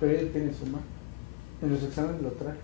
pero ella tiene su Mac. En los exámenes lo trae.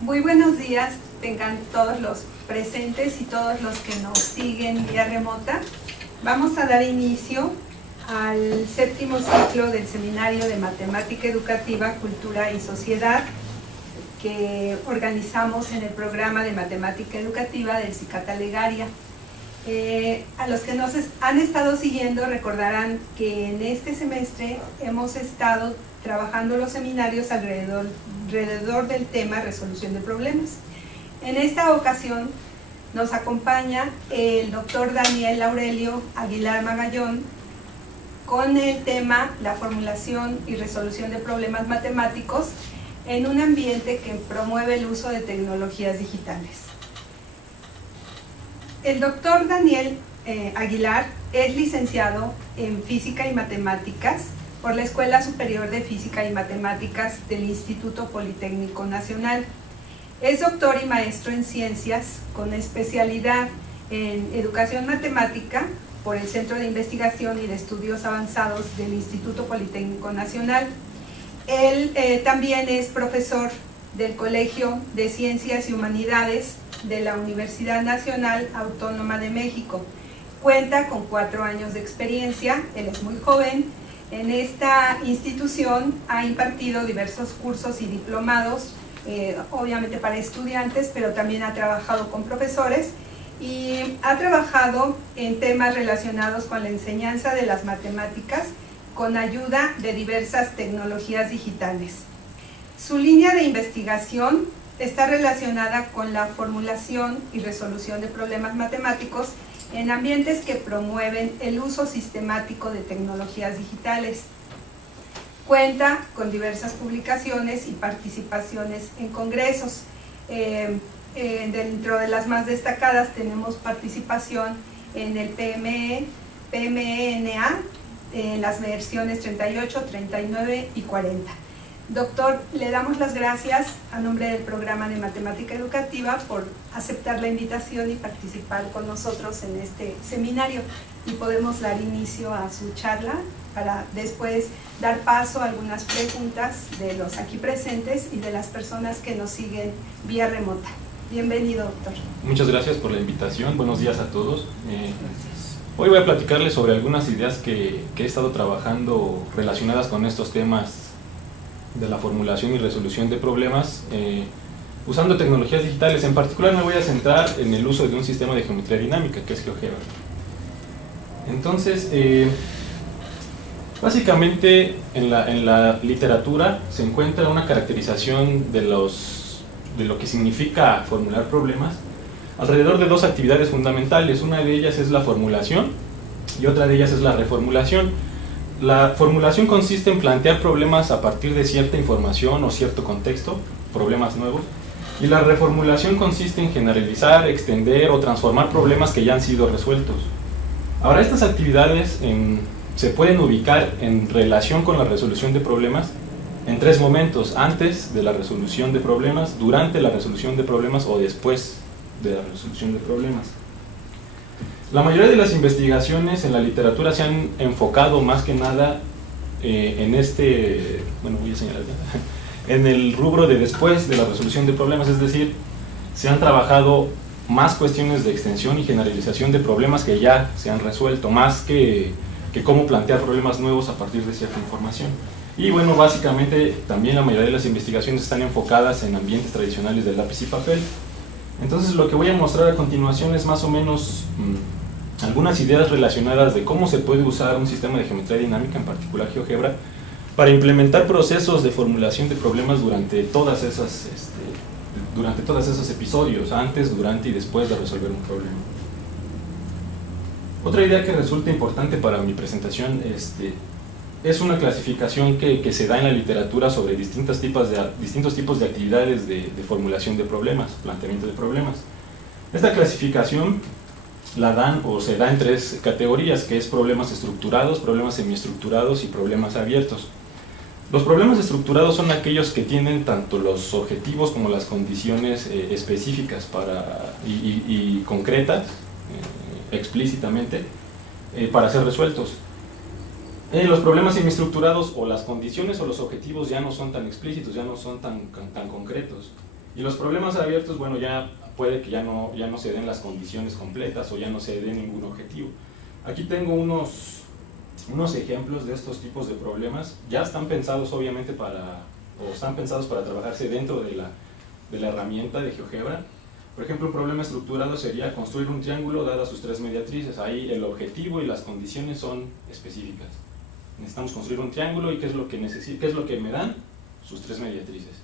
Muy buenos días, tengan todos los presentes y todos los que nos siguen vía remota. Vamos a dar inicio al 7º ciclo del Seminario de Matemática Educativa, Cultura y Sociedad que organizamos en el programa de Matemática Educativa del CICATA Legaria. A los que nos han estado siguiendo recordarán que en este semestre hemos estado trabajando los seminarios alrededor del tema resolución de problemas. En esta ocasión nos acompaña el doctor Daniel Aurelio Aguilar Magallón con el tema la formulación y resolución de problemas matemáticos en un ambiente que promueve el uso de tecnologías digitales. El doctor Daniel Aguilar es licenciado en Física y Matemáticas por la Escuela Superior de Física y Matemáticas del Instituto Politécnico Nacional. Es doctor y maestro en Ciencias con especialidad en Educación Matemática por el Centro de Investigación y de Estudios Avanzados del Instituto Politécnico Nacional. Él también es profesor del Colegio de Ciencias y Humanidades de la Universidad Nacional Autónoma de México. Cuenta con 4 años de experiencia, él es muy joven. En esta institución ha impartido diversos cursos y diplomados, obviamente para estudiantes, pero también ha trabajado con profesores y ha trabajado en temas relacionados con la enseñanza de las matemáticas con ayuda de diversas tecnologías digitales. Su línea de investigación está relacionada con la formulación y resolución de problemas matemáticos en ambientes que promueven el uso sistemático de tecnologías digitales. Cuenta con diversas publicaciones y participaciones en congresos. Dentro de las más destacadas tenemos participación en el PMENA, en las versiones 38, 39 y 40. Doctor, le damos las gracias a nombre del programa de Matemática Educativa por aceptar la invitación y participar con nosotros en este seminario, y podemos dar inicio a su charla para después dar paso a algunas preguntas de los aquí presentes y de las personas que nos siguen vía remota. Bienvenido, doctor. Muchas gracias por la invitación, buenos días a todos. Hoy voy a platicarles sobre algunas ideas que he estado trabajando relacionadas con estos temas de la formulación y resolución de problemas usando tecnologías digitales. En particular me voy a centrar en el uso de un sistema de geometría dinámica que es GeoGebra. Entonces, básicamente en la literatura se encuentra una caracterización de lo que significa formular problemas alrededor de 2 actividades fundamentales. Una de ellas es la formulación y otra de ellas es la reformulación. La formulación consiste en plantear problemas a partir de cierta información o cierto contexto, problemas nuevos, y la reformulación consiste en generalizar, extender o transformar problemas que ya han sido resueltos. Ahora, estas actividades se pueden ubicar en relación con la resolución de problemas en 3 momentos: antes de la resolución de problemas, durante la resolución de problemas o después de la resolución de problemas. La mayoría de las investigaciones en la literatura se han enfocado más que nada en el rubro de después de la resolución de problemas, es decir, se han trabajado más cuestiones de extensión y generalización de problemas que ya se han resuelto, más que cómo plantear problemas nuevos a partir de cierta información. Y bueno, básicamente también la mayoría de las investigaciones están enfocadas en ambientes tradicionales del lápiz y papel. Entonces lo que voy a mostrar a continuación es más o menos algunas ideas relacionadas de cómo se puede usar un sistema de geometría dinámica, en particular GeoGebra, para implementar procesos de formulación de problemas durante todos esos episodios, antes, durante y después de resolver un problema. Otra idea que resulta importante para mi presentación es una clasificación que se da en la literatura sobre distintos tipos de actividades de formulación de problemas, planteamiento de problemas. Esta clasificación se da en 3 categorías, que es problemas estructurados, problemas semiestructurados y problemas abiertos. Los problemas estructurados son aquellos que tienen tanto los objetivos como las condiciones específicas y concretas, explícitamente, para ser resueltos. Los problemas semiestructurados o las condiciones o los objetivos ya no son tan explícitos, ya no son tan concretos. Y los problemas abiertos, bueno, ya puede que ya no se den las condiciones completas o ya no se dé ningún objetivo. Aquí tengo unos ejemplos de estos tipos de problemas. Ya están pensados obviamente para trabajarse dentro de la herramienta de GeoGebra. Por ejemplo, un problema estructurado sería construir un triángulo dadas sus tres mediatrices. Ahí el objetivo y las condiciones son específicas. Necesitamos construir un triángulo y ¿qué es lo que me dan? Sus tres mediatrices.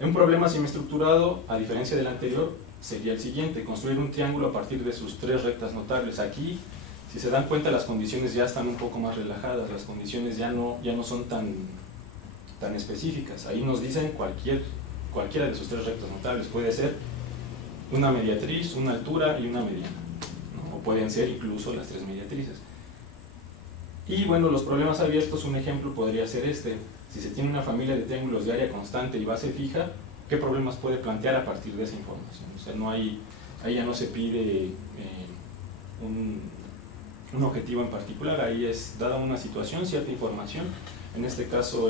Un problema semiestructurado, a diferencia del anterior, sería el siguiente: construir un triángulo a partir de sus tres rectas notables. Aquí, si se dan cuenta, las condiciones ya están un poco más relajadas, las condiciones ya no son tan específicas. Ahí nos dicen cualquiera de sus tres rectas notables. Puede ser una mediatriz, una altura y una mediana, ¿no? O pueden ser incluso las tres mediatrices. Y bueno, los problemas abiertos, un ejemplo podría ser este: si se tiene una familia de triángulos de área constante y base fija, ¿qué problemas puede plantear a partir de esa información? O sea, ahí ya no se pide un objetivo en particular, ahí es dada una situación, cierta información. En este caso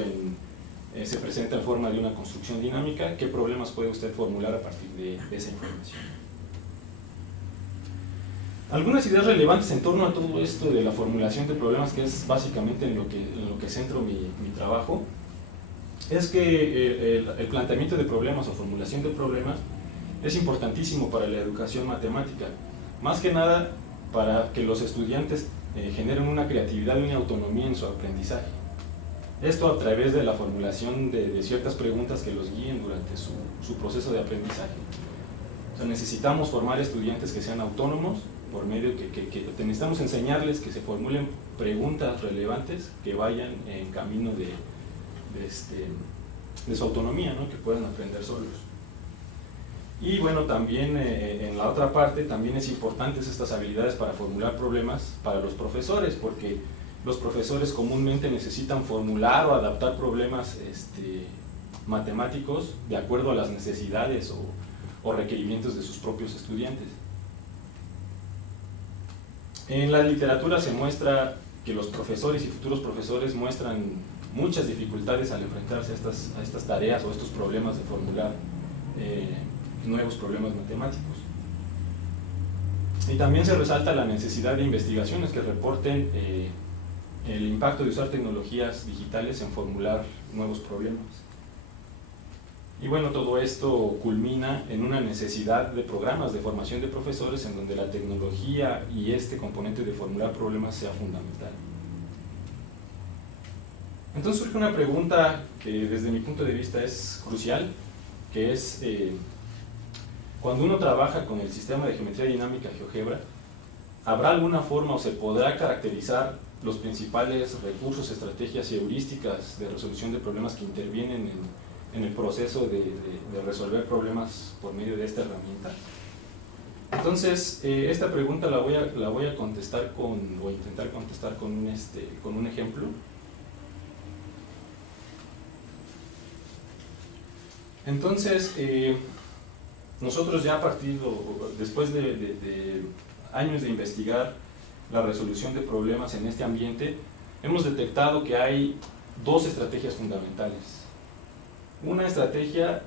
se presenta en forma de una construcción dinámica. ¿Qué problemas puede usted formular a partir de esa información? Algunas ideas relevantes en torno a todo esto de la formulación de problemas, que es básicamente en lo que centro mi trabajo, es que el planteamiento de problemas o formulación de problemas es importantísimo para la educación matemática, más que nada para que los estudiantes generen una creatividad y una autonomía en su aprendizaje. Esto a través de la formulación de ciertas preguntas que los guíen durante su proceso de aprendizaje. O sea, necesitamos formar estudiantes que sean autónomos, por medio que necesitamos enseñarles que se formulen preguntas relevantes que vayan en camino de su autonomía, ¿no? Que puedan aprender solos. Y bueno, también en la otra parte también es importantes estas habilidades para formular problemas para los profesores, porque los profesores comúnmente necesitan formular o adaptar problemas matemáticos de acuerdo a las necesidades o requerimientos de sus propios estudiantes. En la literatura se muestra que los profesores y futuros profesores muestran muchas dificultades al enfrentarse a estas tareas o estos problemas de formular nuevos problemas matemáticos. Y también se resalta la necesidad de investigaciones que reporten el impacto de usar tecnologías digitales en formular nuevos problemas. Y bueno, todo esto culmina en una necesidad de programas de formación de profesores en donde la tecnología y este componente de formular problemas sea fundamental. Entonces surge una pregunta que desde mi punto de vista es crucial, que es cuando uno trabaja con el sistema de geometría dinámica GeoGebra, ¿habrá alguna forma o se podrá caracterizar los principales recursos, estrategias y heurísticas de resolución de problemas que intervienen en el proceso de resolver problemas por medio de esta herramienta? Entonces, esta pregunta la voy a contestar voy a intentar contestar con un ejemplo. Entonces, nosotros ya después de años de investigar la resolución de problemas en este ambiente, hemos detectado que hay dos estrategias fundamentales. Una estrategia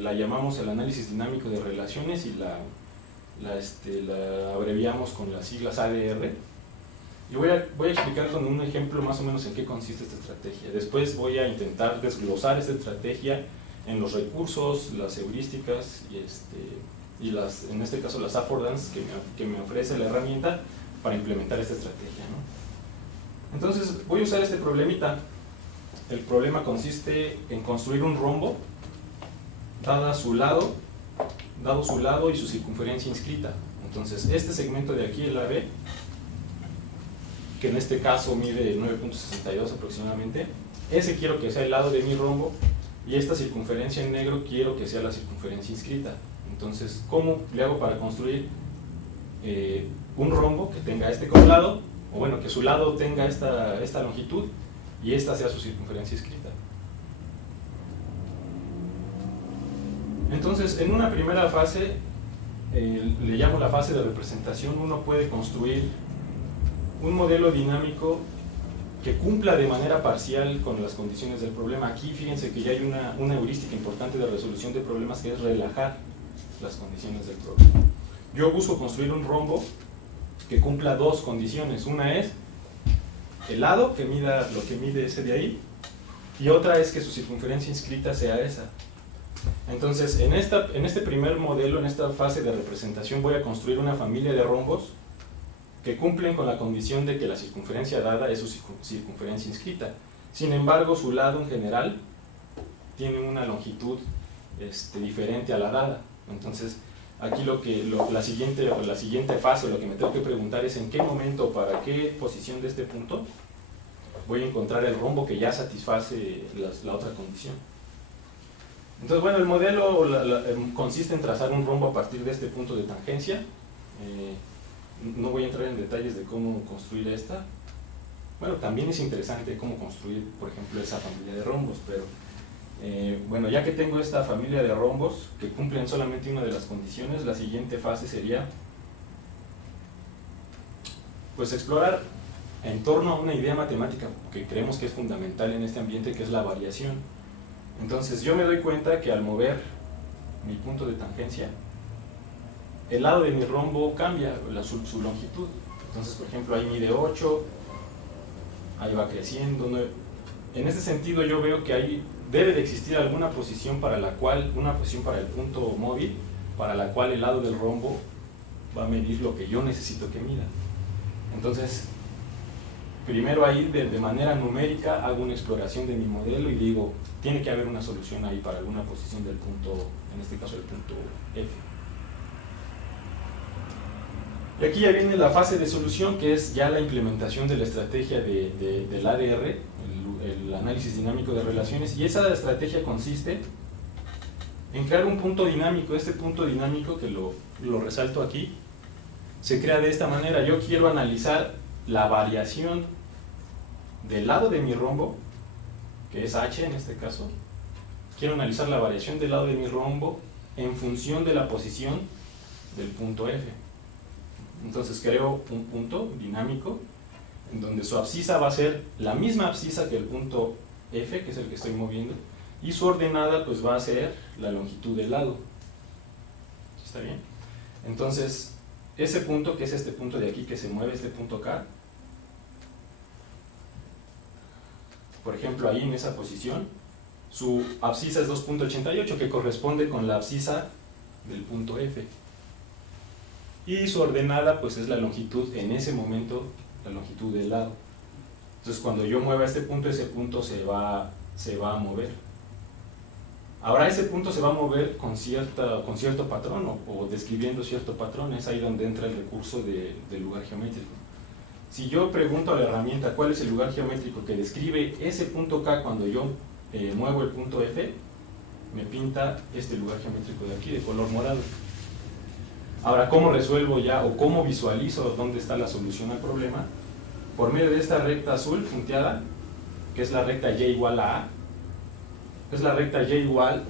la llamamos el análisis dinámico de relaciones y la abreviamos con las siglas ADR. Y voy a explicar con un ejemplo más o menos en qué consiste esta estrategia. Después voy a intentar desglosar esta estrategia en los recursos, las heurísticas y en este caso las affordance que me ofrece la herramienta para implementar esta estrategia, ¿no? Entonces voy a usar este problemita. El problema consiste en construir un rombo dado su lado y su circunferencia inscrita. Entonces este segmento de aquí, el AB, que en este caso mide 9.62 aproximadamente, ese quiero que sea el lado de mi rombo, y esta circunferencia en negro quiero que sea la circunferencia inscrita. Entonces, ¿cómo le hago para construir un rombo que tenga este como lado, o bueno, que su lado tenga esta longitud y esta sea su circunferencia inscrita? Entonces, en una primera fase, le llamo la fase de representación, uno puede construir un modelo dinámico que cumpla de manera parcial con las condiciones del problema. Aquí fíjense que ya hay una heurística importante de resolución de problemas, que es relajar las condiciones del problema. Yo busco construir un rombo que cumpla dos condiciones. Una es el lado, que mida lo que mide ese de ahí, y otra es que su circunferencia inscrita sea esa. Entonces, en este primer modelo, en esta fase de representación, voy a construir una familia de rombos que cumplen con la condición de que la circunferencia dada es su circunferencia inscrita. Sin embargo, su lado en general tiene una longitud diferente a la dada. Entonces, aquí la siguiente fase, lo que me tengo que preguntar es en qué momento, para qué posición de este punto voy a encontrar el rombo que ya satisface la otra condición. Entonces, bueno, el modelo consiste en trazar un rombo a partir de este punto de tangencia. No voy a entrar en detalles de cómo construir esta. Bueno, también es interesante cómo construir, por ejemplo, esa familia de rombos, pero bueno, ya que tengo esta familia de rombos que cumplen solamente una de las condiciones, la siguiente fase sería pues explorar en torno a una idea matemática que creemos que es fundamental en este ambiente, que es la variación. Entonces yo me doy cuenta que al mover mi punto de tangencia, el lado de mi rombo cambia, su longitud. Entonces, por ejemplo, ahí mide 8, ahí va creciendo, 9. En este sentido yo veo que debe de existir alguna posición para el punto móvil, para la cual el lado del rombo va a medir lo que yo necesito que mida. Entonces, primero ahí de manera numérica hago una exploración de mi modelo y digo, tiene que haber una solución ahí para alguna posición del punto, en este caso el punto F. Y aquí ya viene la fase de solución, que es ya la implementación de la estrategia del ADR, el análisis dinámico de relaciones, y esa estrategia consiste en crear un punto dinámico. Este punto dinámico, que lo resalto aquí, se crea de esta manera. Yo quiero analizar la variación del lado de mi rombo, que es H en este caso. Quiero analizar la variación del lado de mi rombo en función de la posición del punto F. Entonces creo un punto dinámico en donde su abscisa va a ser la misma abscisa que el punto F, que es el que estoy moviendo, y su ordenada pues va a ser la longitud del lado. ¿Está bien? Entonces, ese punto, que es este punto de aquí que se mueve, este punto K, por ejemplo, ahí en esa posición, su abscisa es 2.88, que corresponde con la abscisa del punto F. Y su ordenada pues es la longitud, en ese momento, la longitud del lado. Entonces cuando yo mueva este punto, ese punto se va a mover. Ahora ese punto se va a mover con cierto patrón o describiendo cierto patrón. Es ahí donde entra el recurso del lugar geométrico. Si yo pregunto a la herramienta cuál es el lugar geométrico que describe ese punto K cuando yo muevo el punto F, me pinta este lugar geométrico de aquí de color morado. Ahora, ¿cómo resuelvo ya o cómo visualizo dónde está la solución al problema? Por medio de esta recta azul punteada, que es la recta y igual a A. Es la recta y igual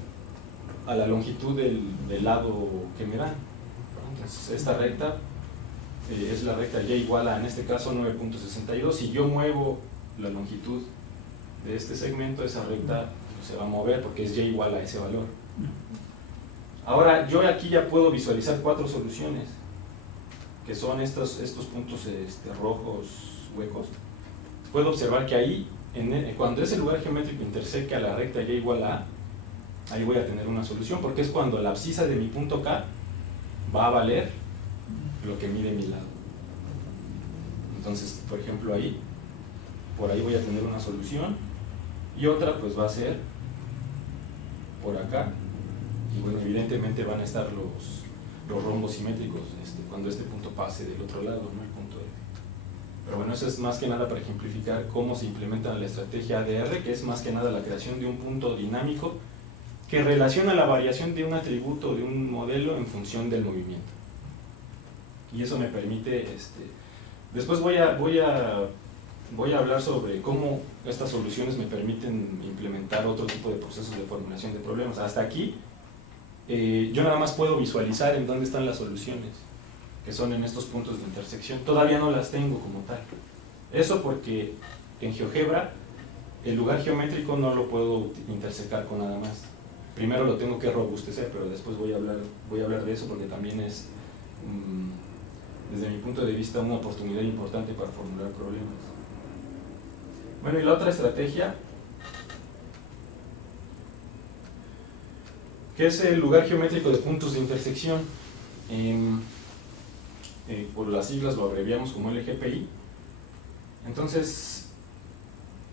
a la longitud del lado que me dan. Entonces, esta recta es la recta y igual a, en este caso, 9.62. Si yo muevo la longitud de este segmento, esa recta se va a mover porque es y igual a ese valor. Ahora, yo aquí ya puedo visualizar 4 soluciones, que son estos puntos rojos huecos. Puedo observar que ahí, cuando ese lugar geométrico intersecte a la recta y igual a, ahí voy a tener una solución, porque es cuando la abscisa de mi punto K va a valer lo que mide mi lado. Entonces, por ejemplo, por ahí voy a tener una solución, y otra pues va a ser por acá. Y bueno, evidentemente van a estar los rombos simétricos cuando este punto pase del otro lado, ¿no? El punto F. Pero bueno, eso es más que nada para ejemplificar cómo se implementa la estrategia ADR, que es más que nada la creación de un punto dinámico que relaciona la variación de un atributo, de un modelo, en función del movimiento. Y eso me permite, después voy a hablar sobre cómo estas soluciones me permiten implementar otro tipo de procesos de formulación de problemas. Hasta aquí, yo nada más puedo visualizar en dónde están las soluciones, que son en estos puntos de intersección. Todavía no las tengo como tal. Eso porque en GeoGebra el lugar geométrico no lo puedo intersecar con nada más. Primero lo tengo que robustecer, pero después voy a hablar de eso porque también es, desde mi punto de vista, una oportunidad importante para formular problemas. Bueno, y la otra estrategia, que es el lugar geométrico de puntos de intersección. Por las siglas lo abreviamos como LGPI. Entonces,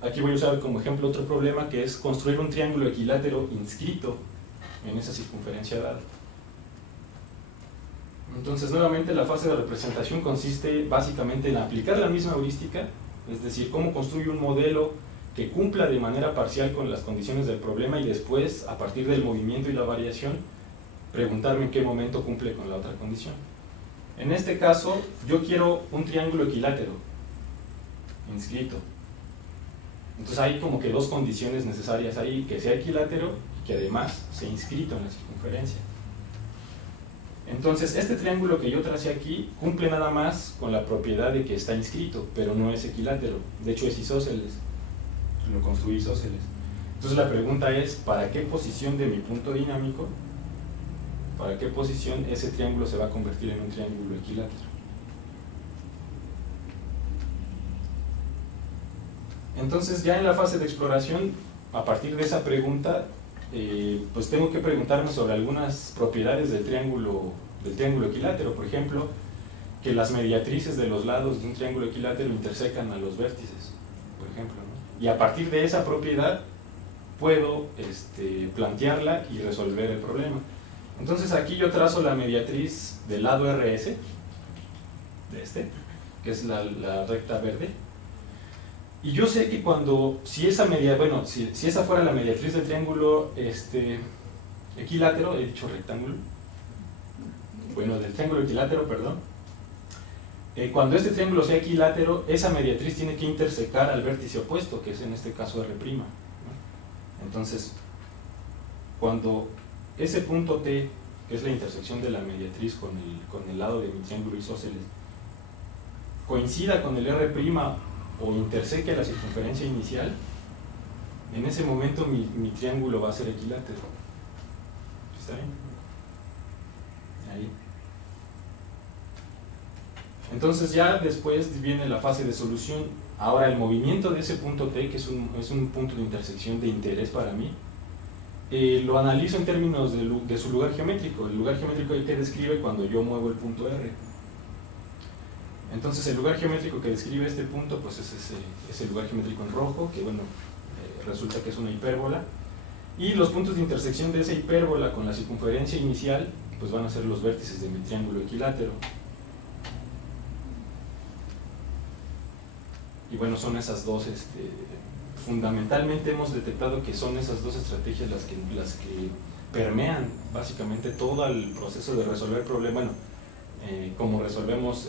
aquí voy a usar como ejemplo otro problema, que es construir un triángulo equilátero inscrito en esa circunferencia dada. Entonces, nuevamente, la fase de representación consiste básicamente en aplicar la misma heurística, es decir, cómo construyo un modelo que cumpla de manera parcial con las condiciones del problema y después, a partir del movimiento y la variación, preguntarme en qué momento cumple con la otra condición. En este caso, yo quiero un triángulo equilátero inscrito. Entonces hay como que dos condiciones necesarias ahí, que sea equilátero y que además sea inscrito en la circunferencia. Entonces este triángulo que yo tracé aquí cumple nada más con la propiedad de que está inscrito, pero no es equilátero, de hecho es isósceles, lo construí isósceles. Entonces la pregunta es, ¿para qué posición de mi punto dinámico, para qué posición ese triángulo se va a convertir en un triángulo equilátero? Entonces ya en la fase de exploración, a partir de esa pregunta, pues tengo que preguntarme sobre algunas propiedades del triángulo equilátero. Por ejemplo, que las mediatrices de los lados de un triángulo equilátero intersecan a los vértices, por ejemplo, ¿no? Y a partir de esa propiedad puedo plantearla y resolver el problema. Entonces aquí yo trazo la mediatriz del lado RS, de que es la recta verde. Y yo sé que si esa fuera la mediatriz del triángulo equilátero, he dicho rectángulo, del triángulo equilátero, perdón, cuando este triángulo sea equilátero, esa mediatriz tiene que intersecar al vértice opuesto, que es en este caso R', ¿no? Entonces, cuando ese punto T, que es la intersección de la mediatriz con el lado de mi triángulo isósceles, coincida con el R' o interseque la circunferencia inicial, en ese momento mi triángulo va a ser equilátero. ¿Está bien? Ahí. Entonces ya después viene la fase de solución. Ahora el movimiento de ese punto T, que es un punto de intersección de interés para mí, lo analizo en términos de su lugar geométrico. El lugar geométrico que describe cuando yo muevo el punto R. Entonces el lugar geométrico que describe este punto pues es ese lugar geométrico en rojo, que resulta que es una hipérbola, y los puntos de intersección de esa hipérbola con la circunferencia inicial pues van a ser los vértices de mi triángulo equilátero. Y son esas dos, fundamentalmente hemos detectado que son esas dos estrategias las que permean básicamente todo el proceso de resolver problemas. Como resolvemos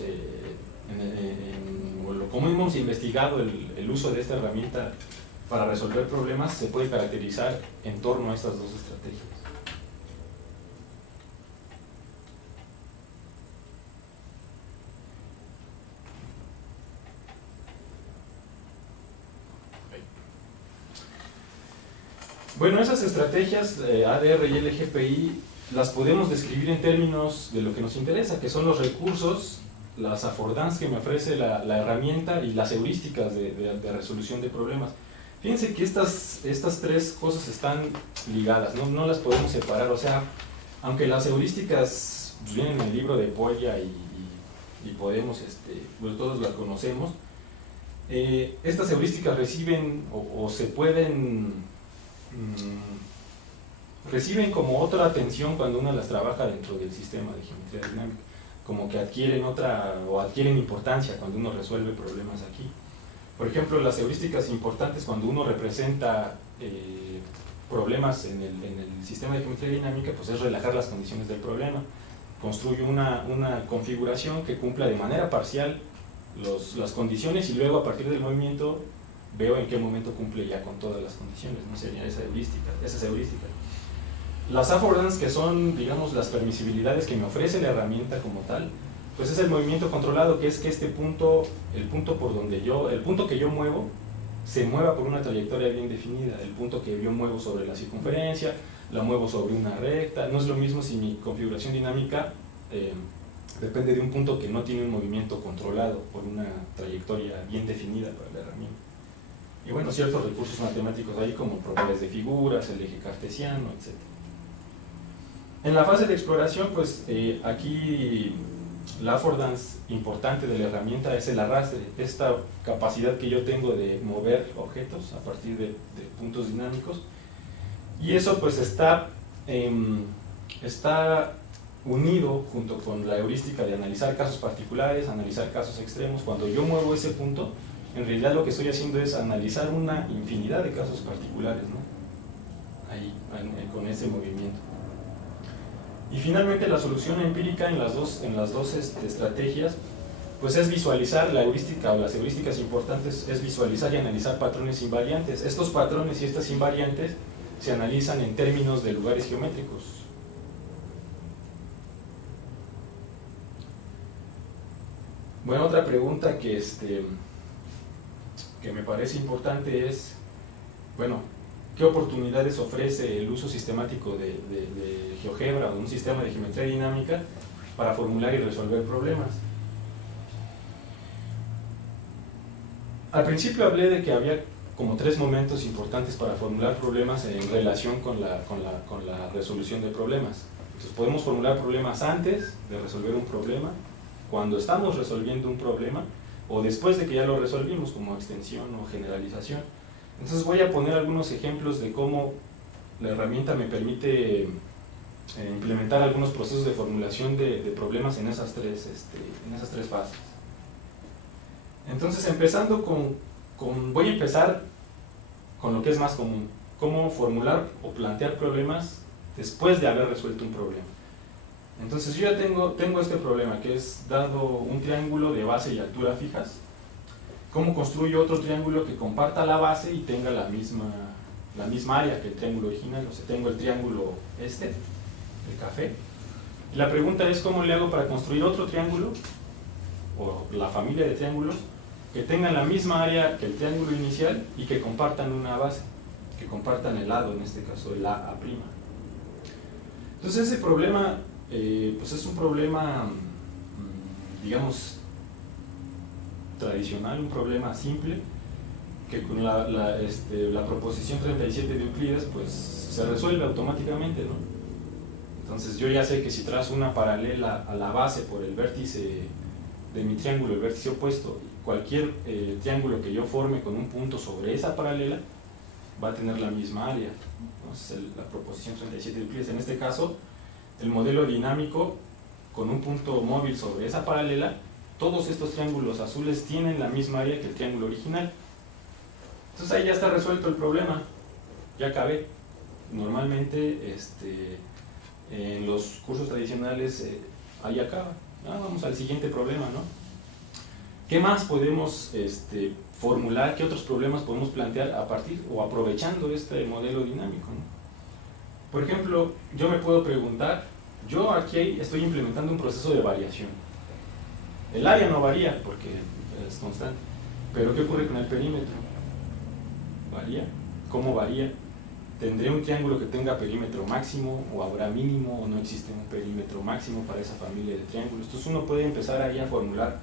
como hemos investigado el uso de esta herramienta para resolver problemas, se puede caracterizar en torno a estas dos estrategias. Bueno, esas estrategias ADR y LGPI las podemos describir en términos de lo que nos interesa, que son los recursos, las affordances que me ofrece la herramienta y las heurísticas de resolución de problemas. Fíjense que estas tres cosas están ligadas, no las podemos separar. O sea, aunque las heurísticas vienen en el libro de Polya y podemos, pues todos las conocemos, estas heurísticas reciben o se pueden reciben como otra atención cuando uno las trabaja dentro del sistema de geometría dinámica, como que adquieren importancia cuando uno resuelve problemas aquí. Por ejemplo, las heurísticas importantes cuando uno representa problemas en el sistema de geometría dinámica, pues es relajar las condiciones del problema. Construyo una configuración que cumpla de manera parcial las condiciones y luego a partir del movimiento veo en qué momento cumple ya con todas las condiciones, ¿no? Sería esas heurísticas. Las affordances, que son, digamos, las permisibilidades que me ofrece la herramienta como tal, pues es el movimiento controlado, que es que el punto que yo muevo, se mueva por una trayectoria bien definida. El punto que yo muevo sobre la circunferencia, la muevo sobre una recta. No es lo mismo si mi configuración dinámica depende de un punto que no tiene un movimiento controlado por una trayectoria bien definida para la herramienta. Y bueno, ciertos recursos matemáticos ahí como propiedades de figuras, el eje cartesiano, etc. En la fase de exploración, pues aquí la affordance importante de la herramienta es el arrastre, esta capacidad que yo tengo de mover objetos a partir de puntos dinámicos, y eso pues está unido junto con la heurística de analizar casos particulares, analizar casos extremos. Cuando yo muevo ese punto, en realidad lo que estoy haciendo es analizar una infinidad de casos particulares, ¿no? Ahí, con ese movimiento. Y finalmente la solución empírica en las dos estrategias, pues es visualizar la heurística, o las heurísticas importantes es visualizar y analizar patrones invariantes. Estos patrones y estas invariantes se analizan en términos de lugares geométricos. Bueno, otra pregunta que me parece importante es, bueno, ¿qué oportunidades ofrece el uso sistemático de GeoGebra o de un sistema de geometría dinámica para formular y resolver problemas? Al principio hablé de que había como 3 momentos importantes para formular problemas en relación con la resolución de problemas. Entonces podemos formular problemas antes de resolver un problema, cuando estamos resolviendo un problema, o después de que ya lo resolvimos, como extensión o generalización. Entonces voy a poner algunos ejemplos de cómo la herramienta me permite implementar algunos procesos de formulación de problemas en esas tres fases. Entonces, empezando voy a empezar con lo que es más común: cómo formular o plantear problemas después de haber resuelto un problema. Entonces yo ya tengo este problema, que es dado un triángulo de base y altura fijas. ¿Cómo construyo otro triángulo que comparta la base y tenga la misma área que el triángulo original? O sea, tengo el triángulo el café. Y la pregunta es, ¿cómo le hago para construir otro triángulo, o la familia de triángulos, que tengan la misma área que el triángulo inicial y que compartan una base, que compartan el lado, en este caso el A'? Entonces ese problema pues es un problema, digamos, tradicional, un problema simple, que con la proposición 37 de Euclides pues se resuelve automáticamente, ¿no? Entonces yo ya sé que si trazo una paralela a la base por el vértice de mi triángulo, el vértice opuesto, cualquier triángulo que yo forme con un punto sobre esa paralela va a tener la misma área. Entonces la proposición 37 de Euclides, en este caso el modelo dinámico con un punto móvil sobre esa paralela, todos estos triángulos azules tienen la misma área que el triángulo original. Entonces ahí ya está resuelto el problema, ya acabé. Normalmente en los cursos tradicionales ahí acaba. Vamos al siguiente problema, ¿no? ¿Qué más podemos formular? ¿Qué otros problemas podemos plantear a partir o aprovechando este modelo dinámico, ¿no? Por ejemplo, yo me puedo preguntar, yo aquí estoy implementando un proceso de variación. El área no varía porque es constante, pero ¿qué ocurre con el perímetro? ¿Varía? ¿Cómo varía? ¿Tendré un triángulo que tenga perímetro máximo, o habrá mínimo, o no existe un perímetro máximo para esa familia de triángulos? Entonces uno puede empezar ahí a formular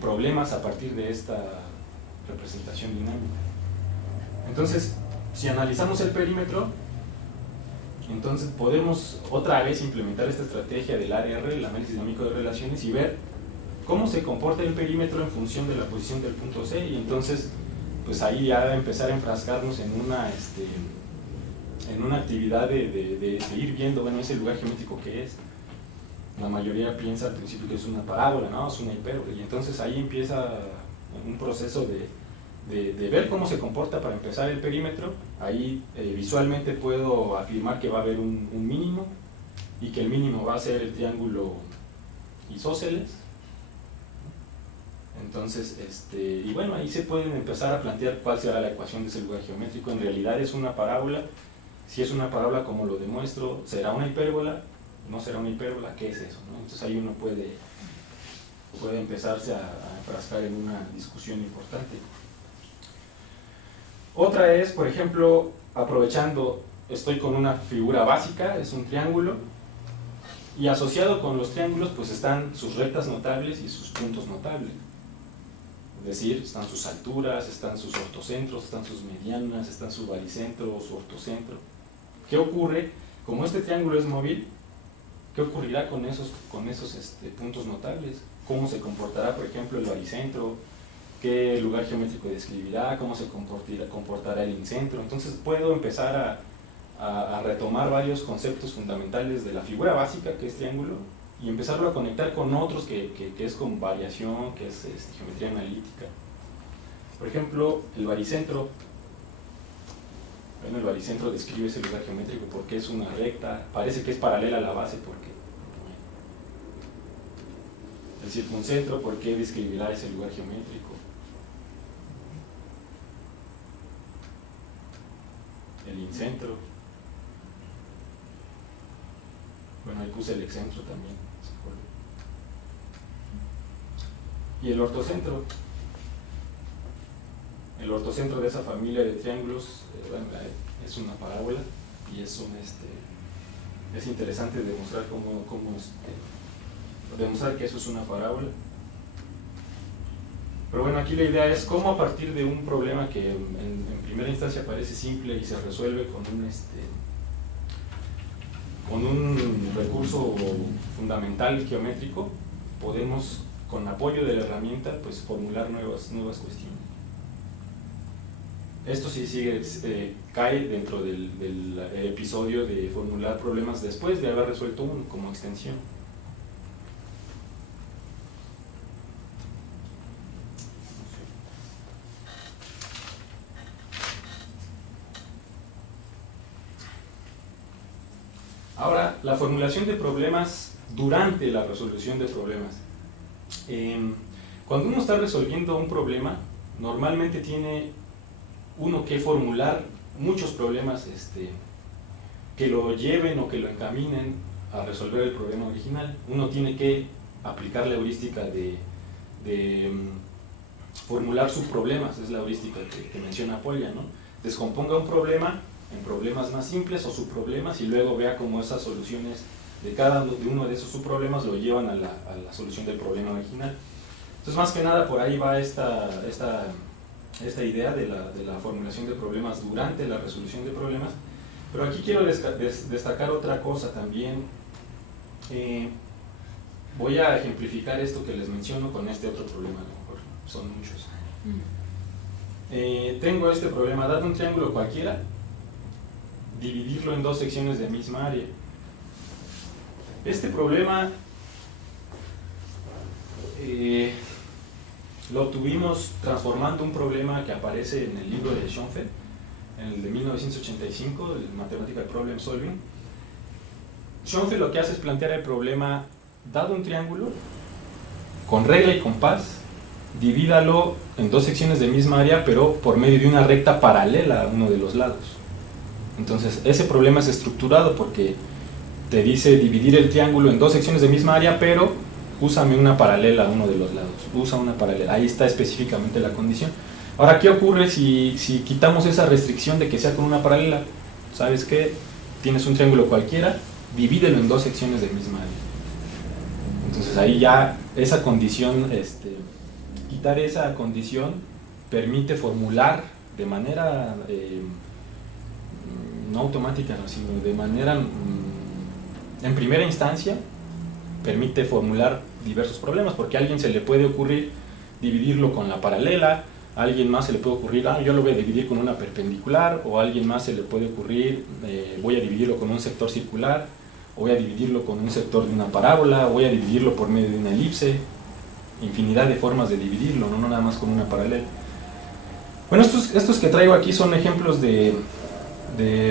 problemas a partir de esta representación dinámica. Entonces, si analizamos el perímetro, entonces podemos otra vez implementar esta estrategia del ARR, el análisis dinámico de relaciones, y ver cómo se comporta el perímetro en función de la posición del punto C, y entonces pues ahí ya empezar a enfrascarnos en una actividad de ir viendo, bueno, ese lugar geométrico que es. La mayoría piensa al principio que es una parábola, no, es una hipérbole, y entonces ahí empieza un proceso de ver cómo se comporta para empezar el perímetro. Ahí visualmente puedo afirmar que va a haber un mínimo, y que el mínimo va a ser el triángulo isósceles. Entonces, y bueno, ahí se pueden empezar a plantear cuál será la ecuación de ese lugar geométrico. En realidad es una parábola. Si es una parábola, como lo demuestro, ¿será una hipérbola? ¿No será una hipérbola? ¿Qué es eso, no? Entonces ahí uno puede empezarse a enfrascar en una discusión importante. Otra es, por ejemplo, aprovechando, estoy con una figura básica, es un triángulo, y asociado con los triángulos pues están sus rectas notables y sus puntos notables. Es decir, están sus alturas, están sus ortocentros, están sus medianas, están su baricentro o su ortocentro. ¿Qué ocurre? Como este triángulo es móvil, ¿qué ocurrirá con esos puntos notables? ¿Cómo se comportará, por ejemplo, el baricentro? ¿Qué lugar geométrico describirá? ¿Cómo se comportará el incentro? Entonces puedo empezar a retomar varios conceptos fundamentales de la figura básica, que es triángulo, y empezarlo a conectar con otros que es con variación, que es geometría analítica. Por ejemplo, el baricentro. Bueno, el baricentro describe ese lugar geométrico porque es una recta, parece que es paralela a la base porque el circuncentro, ¿por qué describirá ese lugar geométrico? El incentro. Bueno, ahí puse el excentro también. Y el ortocentro. El ortocentro de esa familia de triángulos, bueno, es una parábola y es interesante demostrar demostrar que eso es una parábola. Pero bueno, aquí la idea es cómo a partir de un problema que en primera instancia parece simple y se resuelve con un recurso fundamental geométrico, podemos con apoyo de la herramienta pues formular nuevas cuestiones. Esto sí cae dentro del episodio de formular problemas después de haber resuelto uno como extensión. Ahora, la formulación de problemas durante la resolución de problemas. Cuando uno está resolviendo un problema, normalmente tiene uno que formular muchos problemas que lo lleven o que lo encaminen a resolver el problema original. Uno tiene que aplicar la heurística de formular subproblemas, es la heurística que menciona Polya, ¿no? Descomponga un problema en problemas más simples o subproblemas y luego vea cómo esas soluciones de cada uno de esos subproblemas lo llevan a la solución del problema original. Entonces, más que nada, por ahí va esta idea de la formulación de problemas durante la resolución de problemas. Pero aquí quiero destacar otra cosa también. Voy a ejemplificar esto que les menciono con este otro problema, a lo mejor son muchos. Tengo este problema, dado un triángulo cualquiera, dividirlo en dos secciones de misma área. Este problema lo tuvimos transformando un problema que aparece en el libro de Schoenfeld, en el de 1985, el Mathematical Problem Solving. Schoenfeld lo que hace es plantear el problema, dado un triángulo, con regla y compás, divídalo en dos secciones de misma área, pero por medio de una recta paralela a uno de los lados. Entonces, ese problema es estructurado porque te dice dividir el triángulo en dos secciones de misma área, pero úsame una paralela a uno de los lados. Usa una paralela. Ahí está específicamente la condición. Ahora, ¿qué ocurre si quitamos esa restricción de que sea con una paralela? ¿Sabes qué? Tienes un triángulo cualquiera, divídelo en dos secciones de misma área. Entonces, ahí ya esa condición, quitar esa condición permite formular de manera no automática, no, sino de manera en primera instancia permite formular diversos problemas, porque a alguien se le puede ocurrir dividirlo con la paralela, a alguien más se le puede ocurrir, yo lo voy a dividir con una perpendicular, o a alguien más se le puede ocurrir, voy a dividirlo con un sector circular, o voy a dividirlo con un sector de una parábola, o voy a dividirlo por medio de una elipse, infinidad de formas de dividirlo, no nada más con una paralela. Bueno, estos que traigo aquí son ejemplos de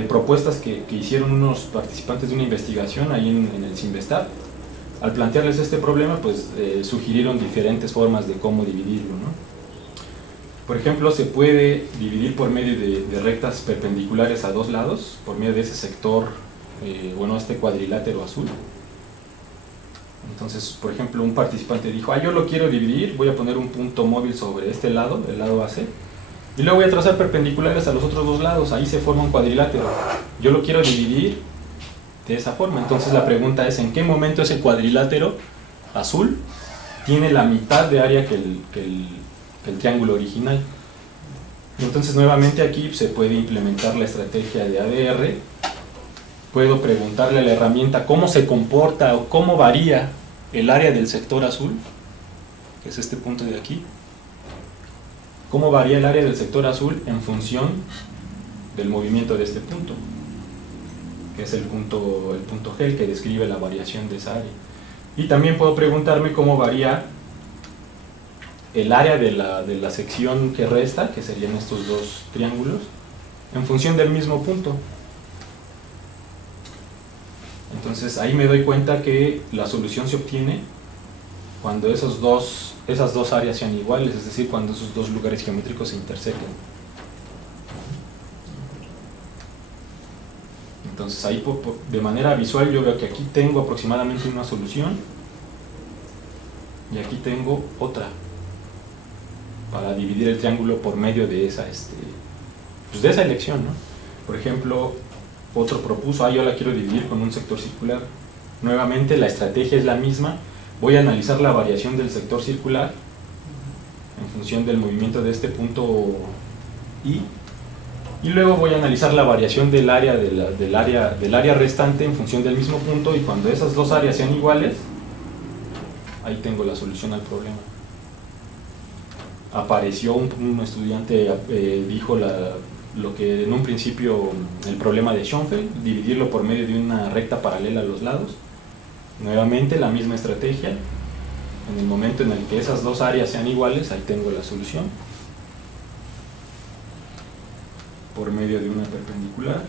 propuestas que hicieron unos participantes de una investigación ahí en el Cinvestav. Al plantearles este problema, pues sugirieron diferentes formas de cómo dividirlo, ¿no? Por ejemplo, se puede dividir por medio de rectas perpendiculares a dos lados, por medio de ese sector, este cuadrilátero azul. Entonces, por ejemplo, un participante dijo, yo lo quiero dividir, voy a poner un punto móvil sobre este lado, el lado AC, Y luego voy a trazar perpendiculares a los otros dos lados, ahí se forma un cuadrilátero. Yo lo quiero dividir de esa forma, entonces la pregunta es: ¿en qué momento ese cuadrilátero azul tiene la mitad de área que el triángulo original? Entonces nuevamente aquí se puede implementar la estrategia de ADR. Puedo preguntarle a la herramienta cómo se comporta o cómo varía el área del sector azul, que es este punto de aquí. Cómo varía el área del sector azul en función del movimiento de este punto, que es el punto G, el que describe la variación de esa área. Y también puedo preguntarme cómo varía el área de la sección que resta, que serían estos dos triángulos, en función del mismo punto. Entonces ahí me doy cuenta que la solución se obtiene cuando esas dos áreas sean iguales, es decir, cuando esos dos lugares geométricos se intersequen. Entonces ahí de manera visual yo veo que aquí tengo aproximadamente una solución y aquí tengo otra para dividir el triángulo por medio de esa, de esa elección, ¿no? Por ejemplo, otro propuso: yo la quiero dividir con un sector circular. Nuevamente la estrategia es la misma. Voy a analizar la variación del sector circular en función del movimiento de este punto I, y luego voy a analizar la variación del área restante en función del mismo punto, y cuando esas dos áreas sean iguales, ahí tengo la solución al problema. Apareció un estudiante, dijo lo que en un principio el problema de Schoenfeld, dividirlo por medio de una recta paralela a los lados. Nuevamente la misma estrategia. En el momento en el que esas dos áreas sean iguales, ahí tengo la solución por medio de una perpendicular.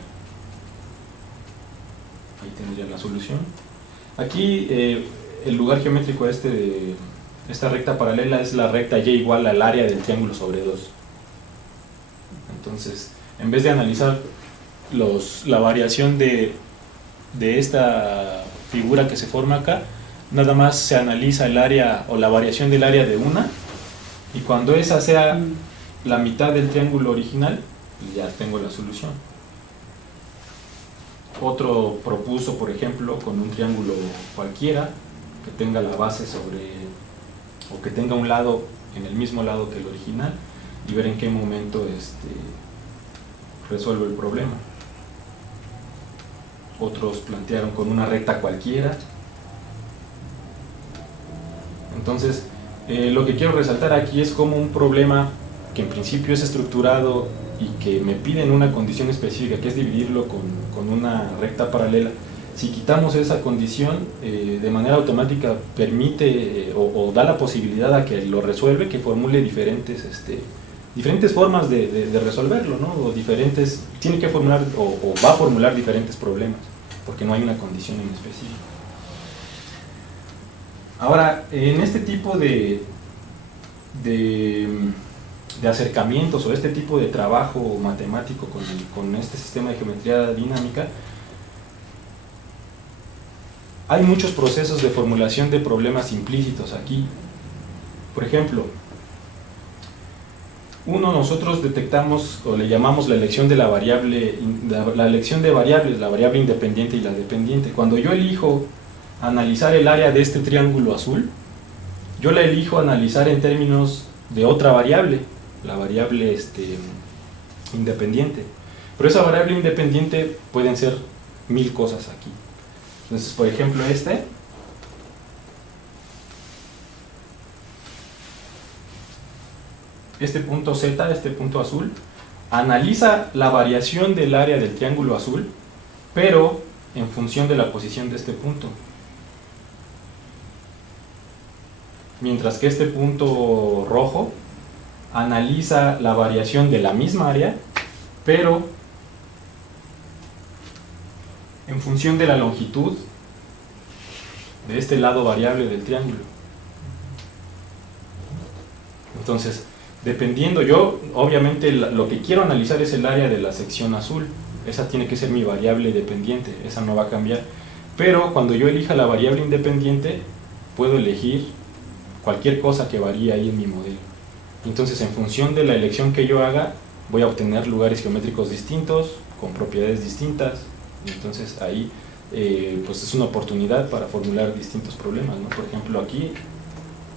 Ahí tendría la solución. Aquí el lugar geométrico de esta recta paralela es la recta y igual al área del triángulo sobre 2. Entonces, en vez de analizar la variación de esta figura que se forma acá, nada más se analiza el área o la variación del área de una, y cuando esa sea la mitad del triángulo original, pues ya tengo la solución. Otro propuso, por ejemplo, con un triángulo cualquiera que tenga la base o que tenga un lado en el mismo lado que el original, y ver en qué momento resuelve el problema. Otros plantearon con una recta cualquiera. Entonces, lo que quiero resaltar aquí es como un problema que en principio es estructurado y que me piden una condición específica, que es dividirlo con una recta paralela. Si quitamos esa condición, de manera automática permite o da la posibilidad a que lo resuelve, que formule diferentes formas de resolverlo, ¿no? Tiene que formular o va a formular diferentes problemas, porque no hay una condición en específico. Ahora, en este tipo de acercamientos o este tipo de trabajo matemático con este sistema de geometría dinámica, hay muchos procesos de formulación de problemas implícitos aquí. Por ejemplo, nosotros detectamos o le llamamos la elección de la elección de variables, la variable independiente y la dependiente. Cuando yo elijo analizar el área de este triángulo azul, yo la elijo analizar en términos de otra variable, la variable independiente. Pero esa variable independiente pueden ser 1000 cosas aquí. Entonces, por ejemplo, este punto Z, este punto azul, analiza la variación del área del triángulo azul, pero en función de la posición de este punto. Mientras que este punto rojo analiza la variación de la misma área, pero en función de la longitud de este lado variable del triángulo. Entonces, dependiendo, yo obviamente lo que quiero analizar es el área de la sección azul. Esa tiene que ser mi variable dependiente, esa no va a cambiar. Pero cuando yo elija la variable independiente, puedo elegir cualquier cosa que varíe ahí en mi modelo. Entonces, en función de la elección que yo haga, voy a obtener lugares geométricos distintos, con propiedades distintas. Entonces, ahí pues es una oportunidad para formular distintos problemas, ¿no? Por ejemplo, aquí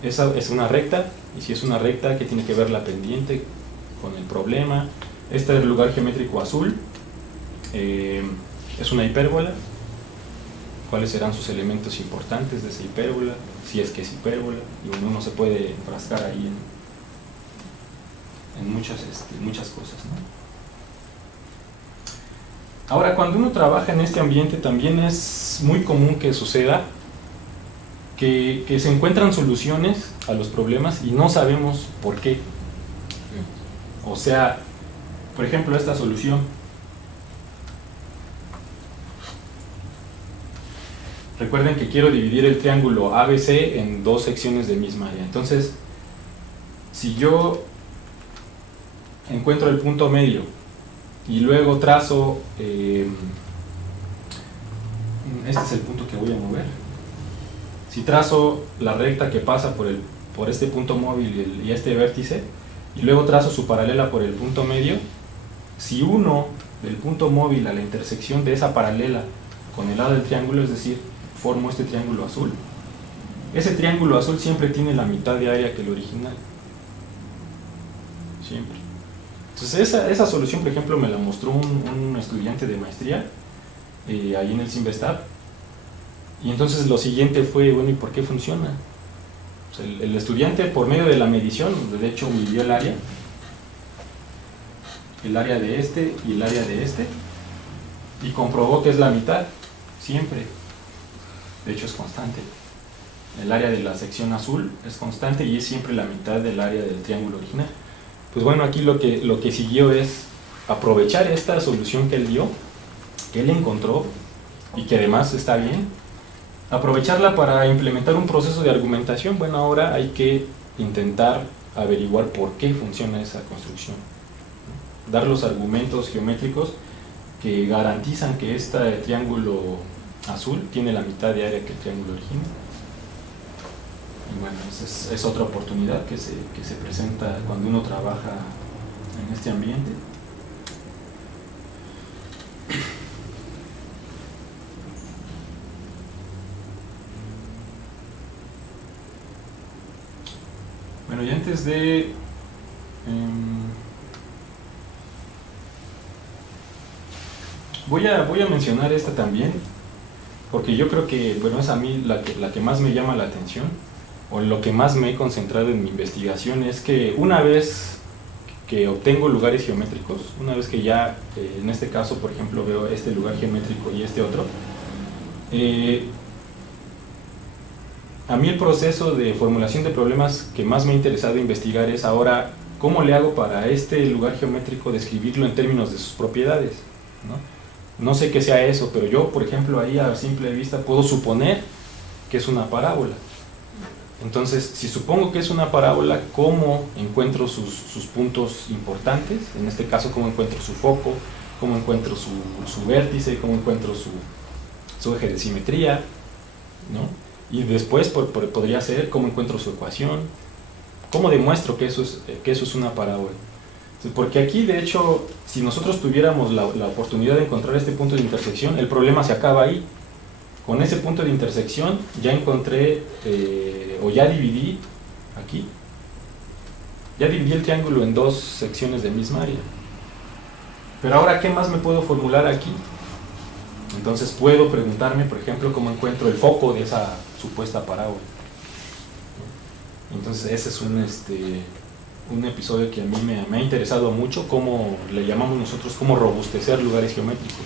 esa es una recta, y si es una recta, ¿qué tiene que ver la pendiente con el problema? Este es el lugar geométrico azul, es una hipérbola. ¿Cuáles serán sus elementos importantes de esa hipérbola? Si es que es hipérbola, y uno se puede enfrascar ahí en muchas cosas, ¿no? Ahora, cuando uno trabaja en este ambiente, también es muy común que suceda que se encuentran soluciones a los problemas y no sabemos por qué. O sea, por ejemplo, esta solución. Recuerden que quiero dividir el triángulo ABC en dos secciones de misma área. Entonces, si yo encuentro el punto medio y luego trazo, este es el punto que voy a mover. Si trazo la recta que pasa por este punto móvil y este vértice, y luego trazo su paralela por el punto medio, si uno del punto móvil a la intersección de esa paralela con el lado del triángulo, es decir, formo este triángulo azul, ese triángulo azul siempre tiene la mitad de área que el original. Siempre. Entonces esa solución, por ejemplo, me la mostró un estudiante de maestría ahí en el Cinvestav. Y entonces lo siguiente fue, bueno, ¿y por qué funciona? O sea, el estudiante, por medio de la medición, de hecho midió el área de este y el área de este, y comprobó que es la mitad, siempre. De hecho es constante. El área de la sección azul es constante y es siempre la mitad del área del triángulo original. Pues bueno, aquí lo que siguió es aprovechar esta solución que él dio, que él encontró y que además está bien, aprovecharla para implementar un proceso de argumentación. Bueno, ahora hay que intentar averiguar por qué funciona esa construcción, ¿no? Dar los argumentos geométricos que garantizan que este triángulo azul tiene la mitad de área que el triángulo original. Y bueno, esa es otra oportunidad que se presenta cuando uno trabaja en este ambiente. Bueno, y antes de voy a mencionar esta también, porque yo creo que, bueno, es a mí la que más me llama la atención, o lo que más me he concentrado en mi investigación, es que una vez que obtengo lugares geométricos, una vez que ya, en este caso, por ejemplo, veo este lugar geométrico y este otro, a mí el proceso de formulación de problemas que más me ha interesado investigar es ahora cómo le hago para este lugar geométrico describirlo en términos de sus propiedades, ¿no? No sé qué sea eso, pero yo, por ejemplo, ahí a simple vista puedo suponer que es una parábola. Entonces, si supongo que es una parábola, ¿cómo encuentro sus puntos importantes? En este caso, ¿cómo encuentro su foco? ¿Cómo encuentro su vértice? ¿Cómo encuentro su eje de simetría? ¿No? Y después podría ser cómo encuentro su ecuación, cómo demuestro que eso es una parábola. Porque aquí, de hecho, si nosotros tuviéramos la oportunidad de encontrar este punto de intersección, el problema se acaba ahí. Con ese punto de intersección ya encontré, o ya dividí aquí, ya dividí el triángulo en dos secciones de misma área. Pero ahora, ¿qué más me puedo formular aquí? Entonces puedo preguntarme, por ejemplo, cómo encuentro el foco de esa supuesta parábola. Entonces ese es un episodio que a mí me ha interesado mucho, cómo le llamamos nosotros, cómo robustecer lugares geométricos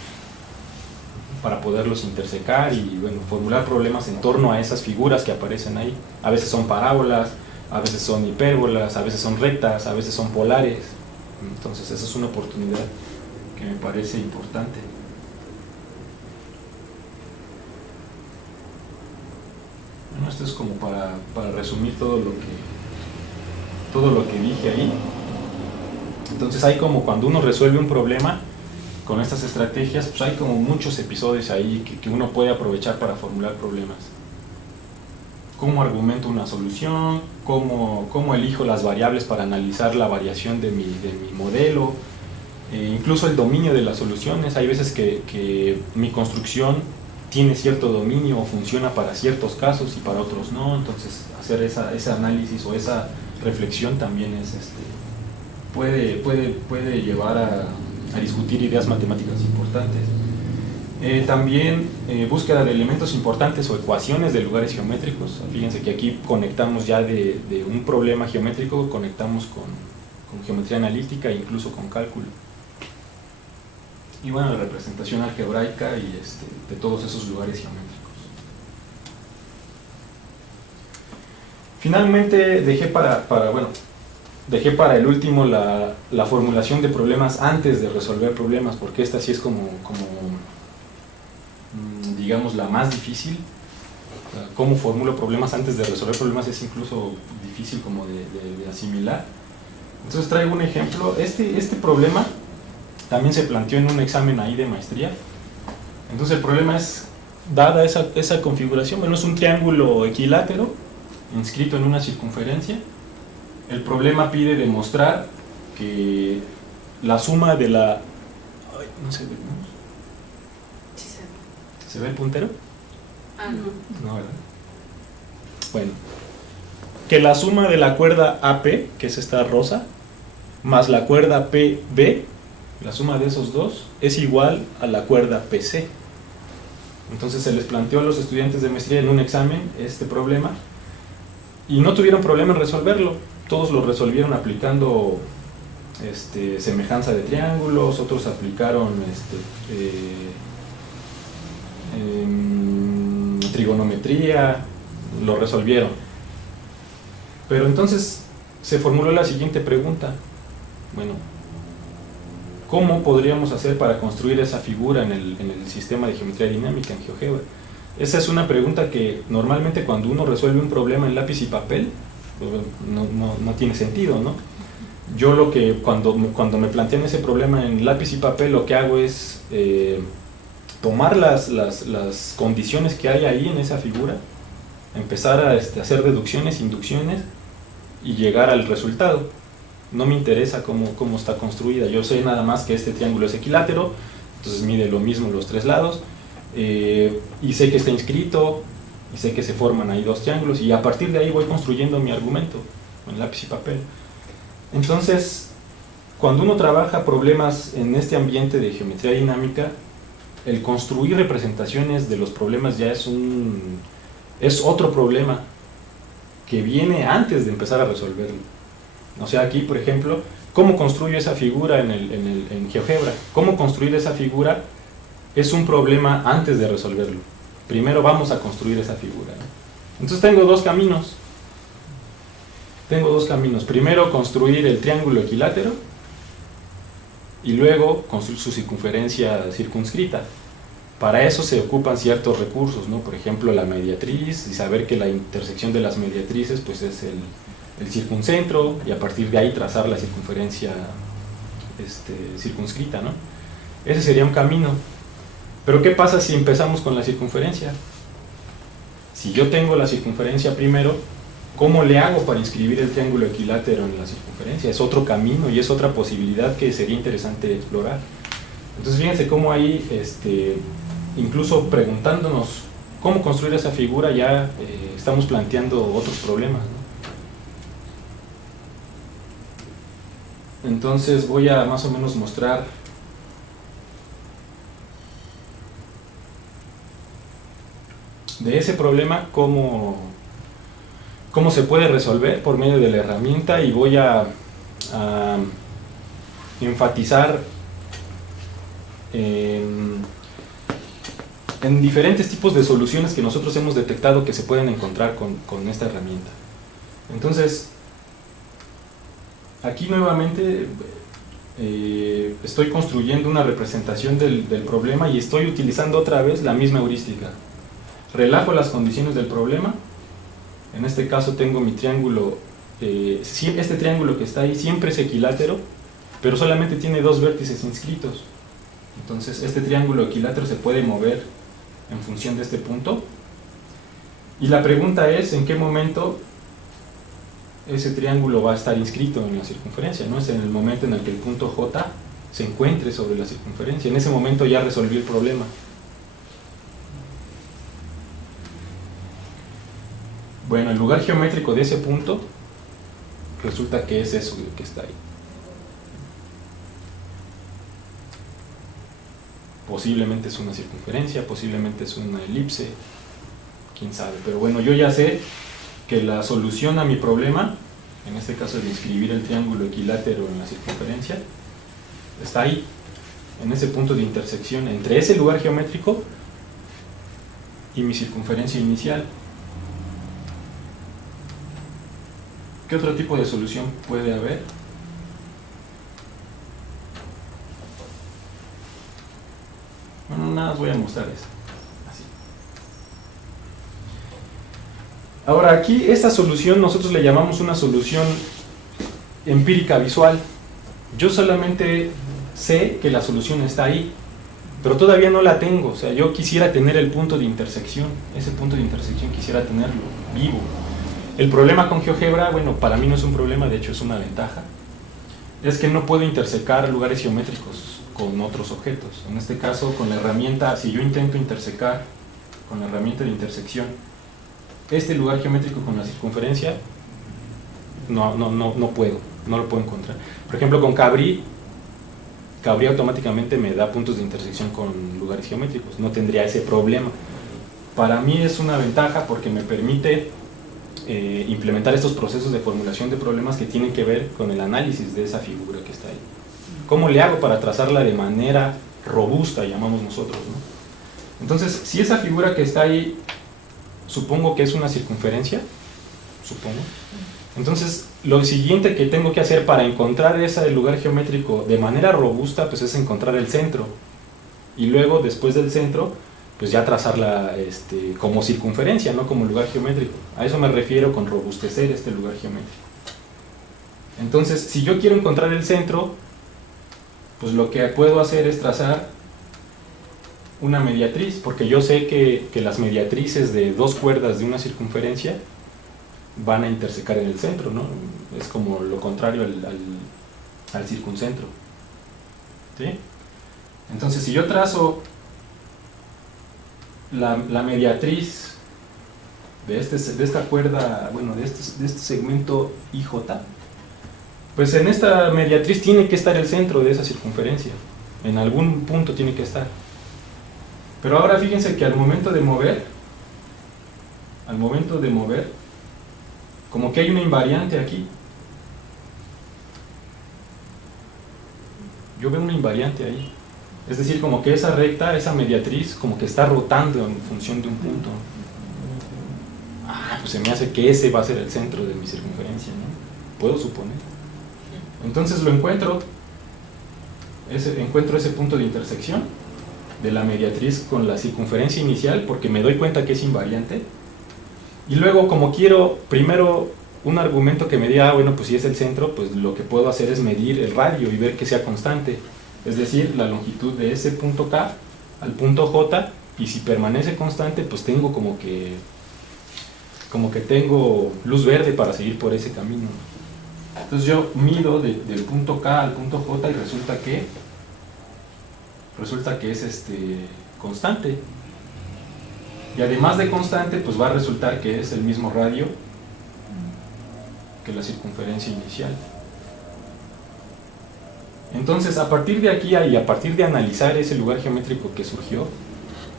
para poderlos intersecar y, bueno, formular problemas en torno a esas figuras que aparecen ahí. A veces son parábolas, a veces son hipérbolas, a veces son rectas, a veces son polares. Entonces esa es una oportunidad que me parece importante. Bueno, esto es como para resumir todo lo que dije ahí. Entonces hay como cuando uno resuelve un problema con estas estrategias, pues hay como muchos episodios ahí que uno puede aprovechar para formular problemas. cómo argumento una solución, cómo elijo las variables para analizar la variación de mi modelo, incluso el dominio de las soluciones. Hay veces que mi construcción tiene cierto dominio o funciona para ciertos casos y para otros no, entonces hacer ese análisis o esa reflexión también es, puede llevar a discutir ideas matemáticas importantes. También búsqueda de elementos importantes o ecuaciones de lugares geométricos. Fíjense que aquí conectamos ya de un problema geométrico, conectamos con geometría analítica e incluso con cálculo. Y bueno, la representación algebraica y de todos esos lugares geométricos. Finalmente dejé para el último la formulación de problemas antes de resolver problemas, porque esta sí es como digamos la más difícil. Cómo formulo problemas antes de resolver problemas es incluso difícil como de asimilar. Entonces traigo un ejemplo. Este problema también se planteó en un examen ahí de maestría. Entonces el problema es, dada esa configuración, bueno, es un triángulo equilátero inscrito en una circunferencia. El problema pide demostrar que la suma de la... Ay, no sé, ¿no? Sí, ¿Se ve el puntero? no. No, ¿verdad? Bueno, que la suma de la cuerda AP, que es esta rosa, más la cuerda PB, la suma de esos dos, es igual a la cuerda PC. Entonces se les planteó a los estudiantes de maestría en un examen este problema y no tuvieron problema en resolverlo. Todos lo resolvieron aplicando semejanza de triángulos, otros aplicaron trigonometría, lo resolvieron. Pero entonces se formuló la siguiente pregunta: bueno, ¿cómo podríamos hacer para construir esa figura en el sistema de geometría dinámica, en GeoGebra? Esa es una pregunta que normalmente cuando uno resuelve un problema en lápiz y papel, pues no tiene sentido, ¿no? Yo cuando me plantean ese problema en lápiz y papel, lo que hago es tomar las condiciones que hay ahí en esa figura, empezar a hacer deducciones, inducciones y llegar al resultado. No me interesa cómo está construida, yo sé nada más que este triángulo es equilátero, entonces mide lo mismo los tres lados, y sé que está inscrito, y sé que se forman ahí dos triángulos, y a partir de ahí voy construyendo mi argumento en lápiz y papel. Entonces, cuando uno trabaja problemas en este ambiente de geometría dinámica, el construir representaciones de los problemas ya es otro problema que viene antes de empezar a resolverlo. O sea, aquí, por ejemplo, ¿cómo construyo esa figura en GeoGebra? ¿Cómo construir esa figura? Es un problema antes de resolverlo. Primero vamos a construir esa figura, ¿no? Entonces tengo dos caminos. Primero construir el triángulo equilátero y luego construir su circunferencia circunscrita. Para eso se ocupan ciertos recursos, ¿no? Por ejemplo, la mediatriz, y saber que la intersección de las mediatrices pues es el circuncentro, y a partir de ahí trazar la circunferencia circunscrita, ¿no? Ese sería un camino. Pero ¿qué pasa si empezamos con la circunferencia? Si yo tengo la circunferencia primero, ¿cómo le hago para inscribir el triángulo equilátero en la circunferencia? Es otro camino y es otra posibilidad que sería interesante explorar. Entonces fíjense cómo ahí, incluso preguntándonos cómo construir esa figura, ya estamos planteando otros problemas, ¿no? Entonces voy a más o menos mostrar de ese problema cómo se puede resolver por medio de la herramienta, y voy a enfatizar en diferentes tipos de soluciones que nosotros hemos detectado que se pueden encontrar con esta herramienta. Entonces, aquí nuevamente estoy construyendo una representación del problema y estoy utilizando otra vez la misma heurística. Relajo las condiciones del problema. En este caso tengo mi triángulo, este triángulo que está ahí siempre es equilátero, pero solamente tiene dos vértices inscritos. Entonces este triángulo equilátero se puede mover en función de este punto. Y la pregunta es, ¿en qué momento ese triángulo va a estar inscrito en la circunferencia? ¿No? Es en el momento en el que el punto J se encuentre sobre la circunferencia. En ese momento ya resolví el problema. Bueno, el lugar geométrico de ese punto resulta que es eso que está ahí. Posiblemente es una circunferencia, posiblemente es una elipse, quién sabe. Pero bueno, yo ya sé que la solución a mi problema, en este caso de inscribir el triángulo equilátero en la circunferencia, está ahí, en ese punto de intersección entre ese lugar geométrico y mi circunferencia inicial. ¿Qué otro tipo de solución puede haber? Bueno, nada más voy a mostrar eso. Así. Ahora aquí, esta solución nosotros le llamamos una solución empírica visual. Yo solamente sé que la solución está ahí, pero todavía no la tengo. O sea, yo quisiera tener el punto de intersección. Ese punto de intersección quisiera tenerlo vivo. El problema con GeoGebra, bueno, para mí no es un problema, de hecho es una ventaja, es que no puedo intersecar lugares geométricos con otros objetos. En este caso, con la herramienta, si yo intento intersecar con la herramienta de intersección este lugar geométrico con la circunferencia, no puedo, no lo puedo encontrar. Por ejemplo, con Cabri automáticamente me da puntos de intersección con lugares geométricos, no tendría ese problema. Para mí es una ventaja porque me permite implementar estos procesos de formulación de problemas que tienen que ver con el análisis de esa figura que está ahí. ¿Cómo le hago para trazarla de manera robusta, llamamos nosotros, ¿no? Entonces, si esa figura que está ahí, supongo que es una circunferencia, supongo, entonces lo siguiente que tengo que hacer para encontrar ese lugar geométrico de manera robusta, pues es encontrar el centro, y luego, después del centro, pues ya trazarla como circunferencia, no como lugar geométrico. A eso me refiero con robustecer este lugar geométrico. Entonces, si yo quiero encontrar el centro, pues lo que puedo hacer es trazar una mediatriz, porque yo sé que las mediatrices de dos cuerdas de una circunferencia van a intersecar en el centro, ¿no? Es como lo contrario al circuncentro. ¿Sí? Entonces, si yo trazo la mediatriz de esta cuerda, bueno, de este segmento IJ, pues en esta mediatriz tiene que estar el centro de esa circunferencia, en algún punto tiene que estar. Pero ahora fíjense que al momento de mover, como que hay una invariante aquí. Yo veo una invariante ahí. Es decir, como que esa recta, esa mediatriz, como que está rotando en función de un punto. Pues se me hace que ese va a ser el centro de mi circunferencia, ¿no? Puedo suponer. Entonces lo encuentro ese punto de intersección de la mediatriz con la circunferencia inicial, porque me doy cuenta que es invariante. Y luego, como quiero primero un argumento que me diga, bueno, pues si es el centro, pues lo que puedo hacer es medir el radio y ver que sea constante. Es decir, la longitud de ese punto K al punto J, y si permanece constante, pues tengo como que tengo luz verde para seguir por ese camino. Entonces yo mido del punto K al punto J y resulta que es constante. Y además de constante, pues va a resultar que es el mismo radio que la circunferencia inicial. Entonces, a partir de aquí y a partir de analizar ese lugar geométrico que surgió,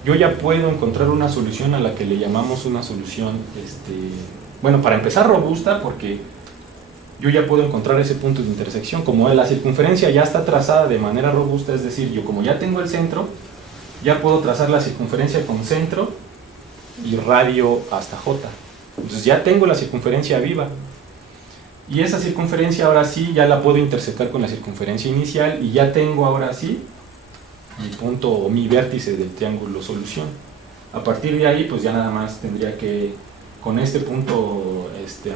yo ya puedo encontrar una solución a la que le llamamos una solución, bueno, para empezar robusta, porque yo ya puedo encontrar ese punto de intersección. Como la circunferencia ya está trazada de manera robusta, es decir, yo como ya tengo el centro, ya puedo trazar la circunferencia con centro y radio hasta J. Entonces ya tengo la circunferencia viva. Y esa circunferencia ahora sí ya la puedo intersecar con la circunferencia inicial y ya tengo ahora sí mi punto o mi vértice del triángulo solución. A partir de ahí pues ya nada más tendría que, con este punto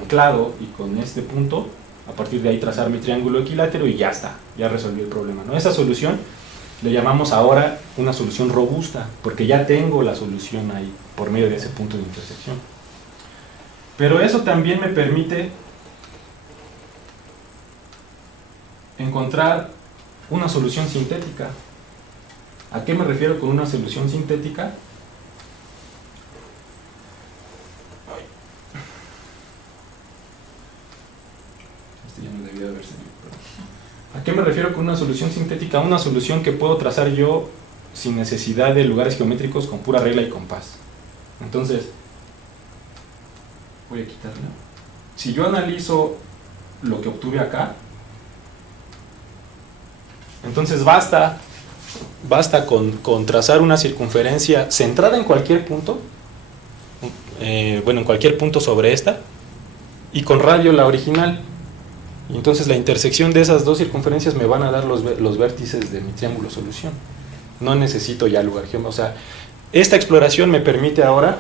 anclado y con este punto, a partir de ahí trazar mi triángulo equilátero y ya está, ya resolví el problema, ¿no? Esa solución le llamamos ahora una solución robusta, porque ya tengo la solución ahí por medio de ese punto de intersección. Pero eso también me permite encontrar una solución sintética. ¿A qué me refiero con una solución sintética? Este ya no debía haber salido, pero... ¿A qué me refiero con una solución sintética? Una solución que puedo trazar yo sin necesidad de lugares geométricos, con pura regla y compás. Entonces, voy a quitarla. Si yo analizo lo que obtuve acá, entonces basta con trazar una circunferencia centrada en cualquier punto, en cualquier punto sobre esta, y con radio la original. Y entonces la intersección de esas dos circunferencias me van a dar los vértices de mi triángulo solución. No necesito ya lugar geométrico. O sea, esta exploración me permite ahora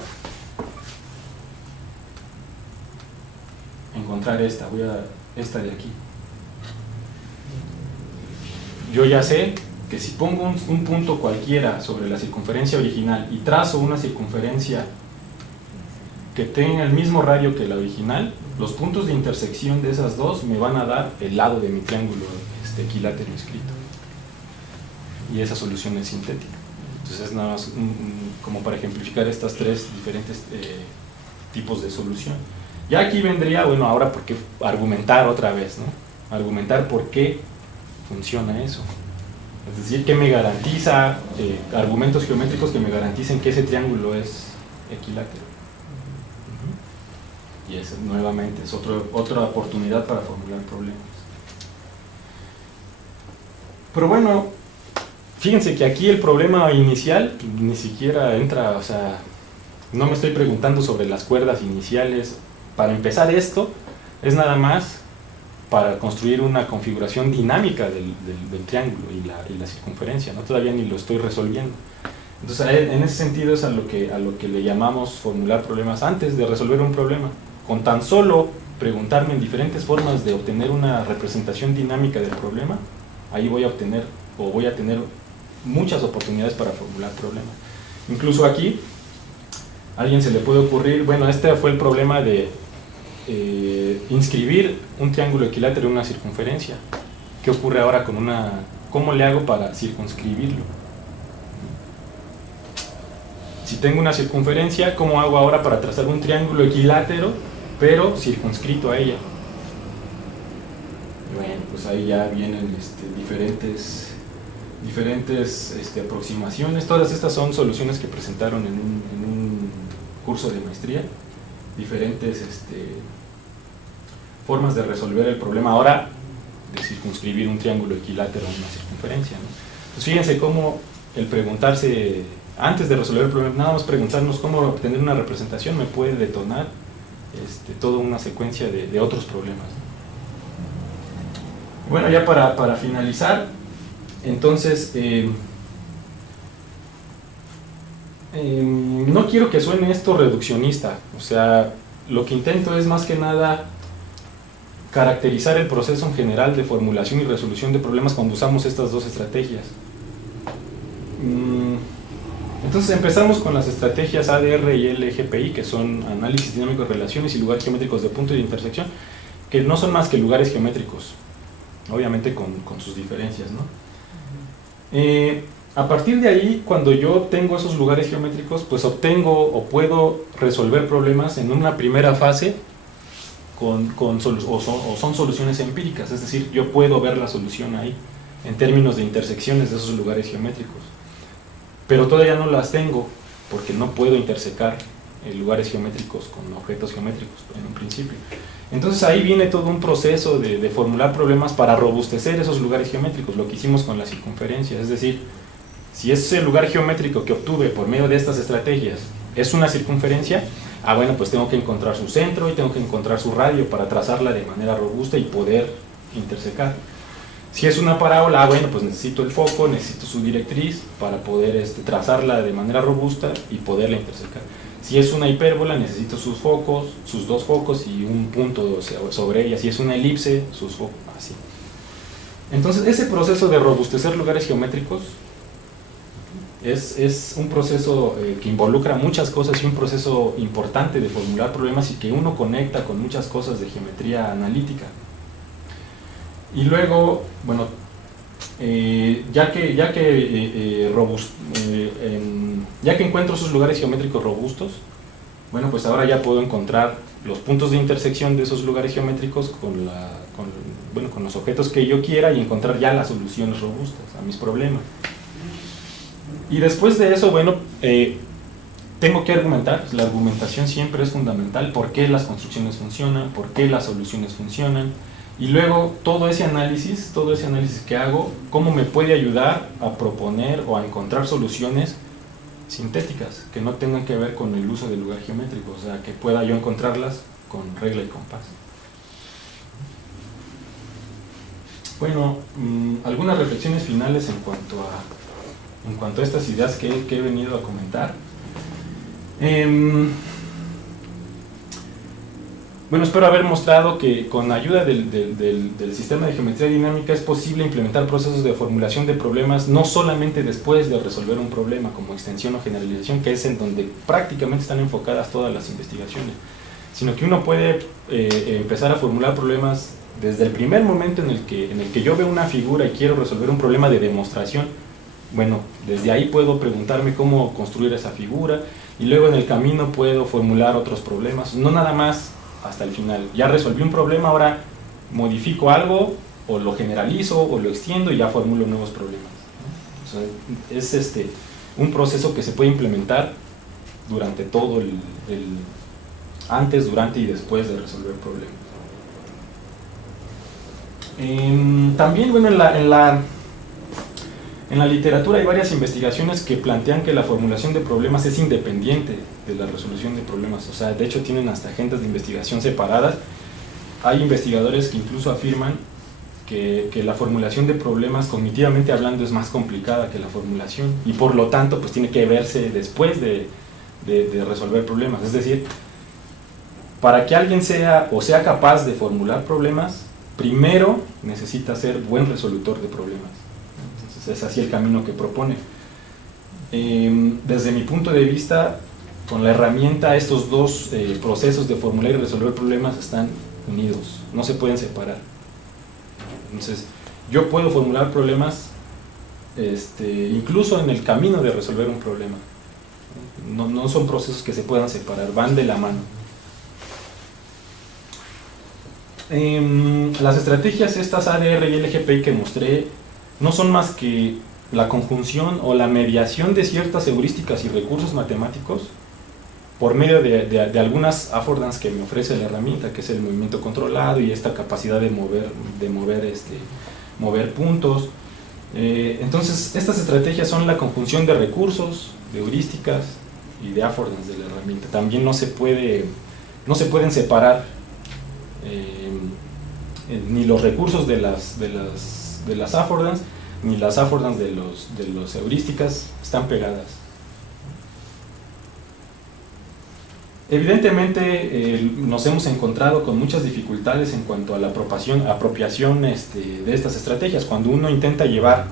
encontrar esta de aquí. Yo ya sé que si pongo un punto cualquiera sobre la circunferencia original y trazo una circunferencia que tenga el mismo radio que la original, los puntos de intersección de esas dos me van a dar el lado de mi triángulo equilátero escrito. Y esa solución es sintética. Entonces es nada más como para ejemplificar estas tres diferentes tipos de solución. Ya aquí vendría, ahora por qué argumentar otra vez, ¿no? Argumentar por qué funciona eso. Es decir, que me garantiza argumentos geométricos que me garanticen que ese triángulo es equilátero. Y esa nuevamente es otra oportunidad para formular problemas. Pero bueno, fíjense que aquí el problema inicial ni siquiera entra, o sea, no me estoy preguntando sobre las cuerdas iniciales. Para empezar, esto es nada más para construir una configuración dinámica del triángulo y la circunferencia, ¿no? Todavía ni lo estoy resolviendo. Entonces, en ese sentido es a lo que le llamamos formular problemas antes de resolver un problema. Con tan solo preguntarme en diferentes formas de obtener una representación dinámica del problema, ahí voy a tener muchas oportunidades para formular problemas. Incluso aquí, a alguien se le puede ocurrir, este fue el problema de inscribir un triángulo equilátero en una circunferencia. ¿Qué ocurre ahora cómo le hago para circunscribirlo? Si tengo una circunferencia, ¿cómo hago ahora para trazar un triángulo equilátero, pero circunscrito a ella? Bueno, pues ahí ya vienen diferentes aproximaciones. Todas estas son soluciones que presentaron en un curso de maestría. Diferentes formas de resolver el problema ahora de circunscribir un triángulo equilátero en una circunferencia, ¿no? Pues fíjense cómo el preguntarse, antes de resolver el problema, nada más preguntarnos cómo obtener una representación me puede detonar toda una secuencia de otros problemas, ¿no? Bueno, ya para finalizar, entonces, no quiero que suene esto reduccionista, o sea, lo que intento es más que nada caracterizar el proceso en general de formulación y resolución de problemas cuando usamos estas dos estrategias. Entonces empezamos con las estrategias ADR y LGPI, que son análisis dinámico de relaciones y lugares geométricos de punto y de intersección, que no son más que lugares geométricos, obviamente con sus diferencias, ¿no? A partir de ahí, cuando yo obtengo esos lugares geométricos, pues obtengo o puedo resolver problemas en una primera fase son soluciones empíricas, es decir, yo puedo ver la solución ahí en términos de intersecciones de esos lugares geométricos, pero todavía no las tengo porque no puedo intersecar lugares geométricos con objetos geométricos en un principio. Entonces ahí viene todo un proceso de formular problemas para robustecer esos lugares geométricos, lo que hicimos con la circunferencia, es decir, si ese lugar geométrico que obtuve por medio de estas estrategias es una circunferencia, pues tengo que encontrar su centro y tengo que encontrar su radio para trazarla de manera robusta y poder intersecar. Si es una parábola, pues necesito el foco, necesito su directriz para poder trazarla de manera robusta y poderla intersecar. Si es una hipérbola, necesito sus focos, sus dos focos y un punto sobre ella. Si es una elipse, sus focos, así. Entonces, ese proceso de robustecer lugares geométricos Es un proceso que involucra muchas cosas y un proceso importante de formular problemas y que uno conecta con muchas cosas de geometría analítica. Y luego, bueno, ya que encuentro esos lugares geométricos robustos, bueno, pues ahora ya puedo encontrar los puntos de intersección de esos lugares geométricos con los objetos que yo quiera y encontrar ya las soluciones robustas a mis problemas. Y después de eso, bueno, tengo que argumentar. La argumentación siempre es fundamental. ¿Por qué las construcciones funcionan? ¿Por qué las soluciones funcionan? Y luego todo ese análisis que hago, ¿cómo me puede ayudar a proponer o a encontrar soluciones sintéticas que no tengan que ver con el uso del lugar geométrico? O sea, que pueda yo encontrarlas con regla y compás. Bueno, algunas reflexiones finales en cuanto a estas ideas que he venido a comentar. Bueno, espero haber mostrado que con ayuda del sistema de geometría dinámica es posible implementar procesos de formulación de problemas no solamente después de resolver un problema como extensión o generalización, que es en donde prácticamente están enfocadas todas las investigaciones, sino que uno puede empezar a formular problemas desde el primer momento en el que yo veo una figura y quiero resolver un problema de demostración. Bueno, desde ahí puedo preguntarme cómo construir esa figura y luego en el camino puedo formular otros problemas, no nada más hasta el final. Ya resolví un problema, ahora modifico algo o lo generalizo o lo extiendo y ya formulo nuevos problemas. O sea, es un proceso que se puede implementar durante todo antes, durante y después de resolver problemas. También, bueno, en la literatura hay varias investigaciones que plantean que la formulación de problemas es independiente de la resolución de problemas. O sea, de hecho tienen hasta agendas de investigación separadas. Hay investigadores que incluso afirman que la formulación de problemas, cognitivamente hablando, es más complicada que la formulación y por lo tanto pues tiene que verse después de resolver problemas. Es decir, para que alguien sea capaz de formular problemas, primero necesita ser buen resolutor de problemas. Es así el camino que propone. Desde mi punto de vista, con la herramienta, estos dos procesos de formular y resolver problemas están unidos, no se pueden separar. Entonces, yo puedo formular problemas incluso en el camino de resolver un problema. No son procesos que se puedan separar, van de la mano. Las estrategias estas ADR y LGPI que mostré no son más que la conjunción o la mediación de ciertas heurísticas y recursos matemáticos por medio de algunas affordances que me ofrece la herramienta, que es el movimiento controlado y esta capacidad de mover puntos. Entonces, estas estrategias son la conjunción de recursos, de heurísticas y de affordances de la herramienta. También no se pueden separar ni los recursos de las affordances ni las affordances de los heurísticas están pegadas. Evidentemente nos hemos encontrado con muchas dificultades en cuanto a la apropiación de estas estrategias. Cuando uno intenta llevar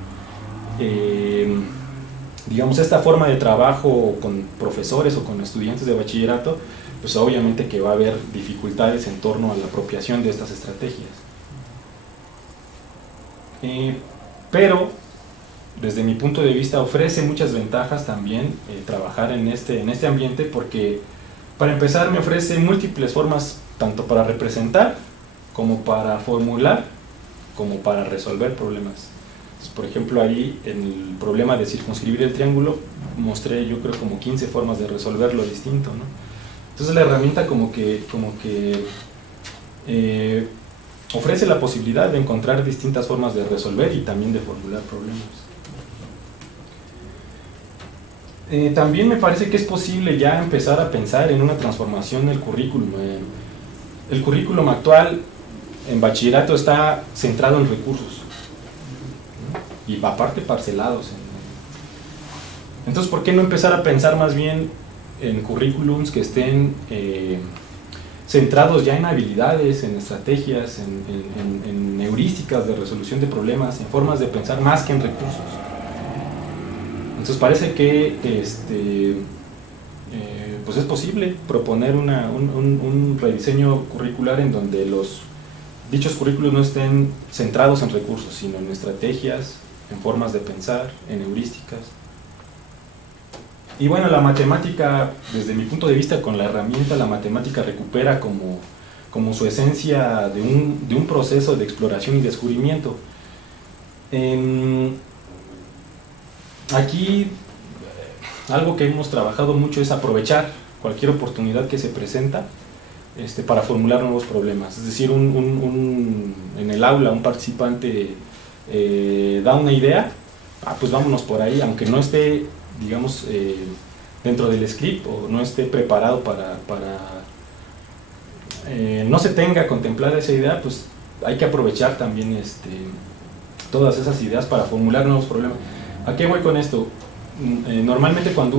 digamos esta forma de trabajo con profesores o con estudiantes de bachillerato, pues obviamente que va a haber dificultades en torno a la apropiación de estas estrategias. Pero desde mi punto de vista ofrece muchas ventajas también trabajar en este ambiente, porque para empezar me ofrece múltiples formas tanto para representar como para formular como para resolver problemas. Entonces, por ejemplo, ahí en el problema de circunscribir el triángulo mostré yo creo como 15 formas de resolverlo distinto, ¿no? Entonces la herramienta como que ofrece la posibilidad de encontrar distintas formas de resolver y también de formular problemas. También me parece que es posible ya empezar a pensar en una transformación del currículum. El currículum actual en bachillerato está centrado en recursos, ¿no? Y aparte parcelados. Entonces, ¿por qué no empezar a pensar más bien en currículums que estén centrados ya en habilidades, en estrategias, en heurísticas de resolución de problemas, en formas de pensar más que en recursos? Entonces parece que pues es posible proponer un rediseño curricular en donde dichos currículos no estén centrados en recursos, sino en estrategias, en formas de pensar, en heurísticas. Y bueno, la matemática, desde mi punto de vista, con la herramienta, la matemática recupera como su esencia de un proceso de exploración y descubrimiento. Aquí algo que hemos trabajado mucho es aprovechar cualquier oportunidad que se presenta para formular nuevos problemas. Es decir, en el aula un participante da una idea, pues vámonos por ahí, aunque no esté, digamos, dentro del script o no esté preparado no se tenga contemplada esa idea, pues hay que aprovechar también todas esas ideas para formular nuevos problemas. ¿A qué voy con esto? Normalmente cuando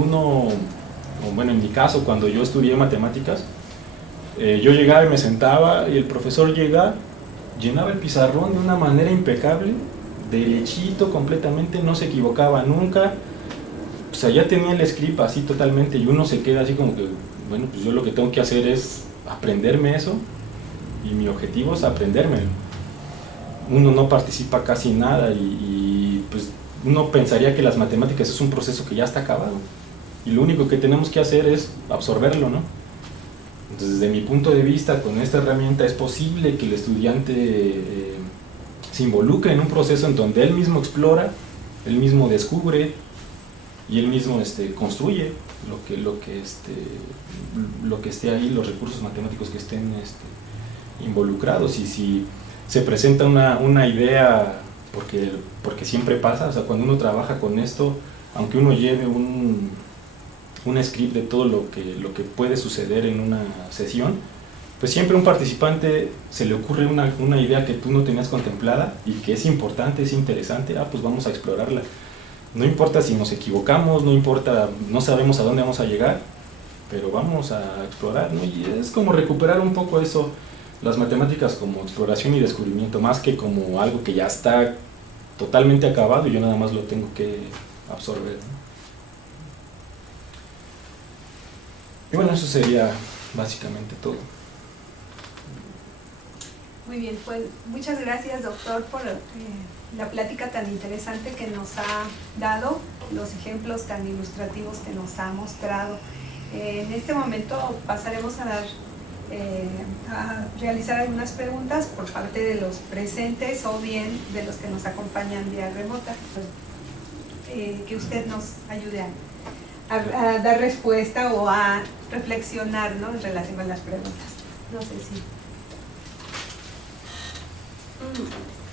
bueno, en mi caso, cuando yo estudié matemáticas, yo llegaba y me sentaba y el profesor llenaba el pizarrón de una manera impecable, derechito completamente, no se equivocaba nunca, o sea, ya tenía el script así totalmente y uno se queda así como que, bueno, pues yo lo que tengo que hacer es aprenderme eso y mi objetivo es aprendérmelo. Uno no participa casi nada y pues uno pensaría que las matemáticas es un proceso que ya está acabado y lo único que tenemos que hacer es absorberlo, ¿no? Entonces, desde mi punto de vista, con esta herramienta es posible que el estudiante se involucre en un proceso en donde él mismo explora, él mismo descubre y él mismo construye lo que esté ahí, los recursos matemáticos que estén involucrados. Y si se presenta una idea, porque siempre pasa, o sea, cuando uno trabaja con esto, aunque uno lleve un script de todo lo que puede suceder en una sesión, pues siempre a un participante se le ocurre una idea que tú no tenías contemplada y que es importante, es interesante, pues vamos a explorarla. No importa si nos equivocamos, no importa, no sabemos a dónde vamos a llegar, pero vamos a explorar, ¿no? Y es como recuperar un poco eso, las matemáticas como exploración y descubrimiento, más que como algo que ya está totalmente acabado y yo nada más lo tengo que absorber, ¿no? Y bueno, eso sería básicamente todo. Muy bien, pues muchas gracias, doctor, por la plática tan interesante que nos ha dado, los ejemplos tan ilustrativos que nos ha mostrado. En este momento pasaremos a realizar algunas preguntas por parte de los presentes o bien de los que nos acompañan vía remota. Que usted nos ayude a dar respuesta o a reflexionar, ¿no?, en relación con las preguntas. No sé si...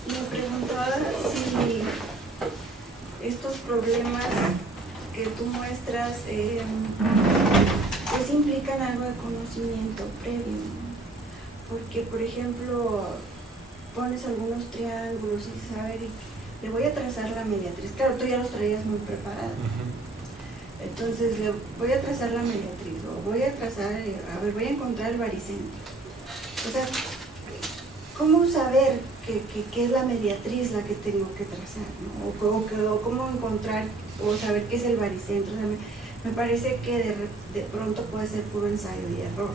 Me preguntaba si estos problemas que tú muestras pues implican algo de conocimiento previo, porque por ejemplo pones algunos triángulos y dices, a ver, le voy a trazar la mediatriz. Claro, tú ya los traías muy preparados. Entonces le voy a trazar la mediatriz, o voy a trazar, voy a encontrar el baricentro. O sea, ¿cómo saber qué es la mediatriz la que tengo que trazar, ¿no? O cómo encontrar o saber qué es el baricentro. O sea, me parece que de pronto puede ser puro ensayo y error.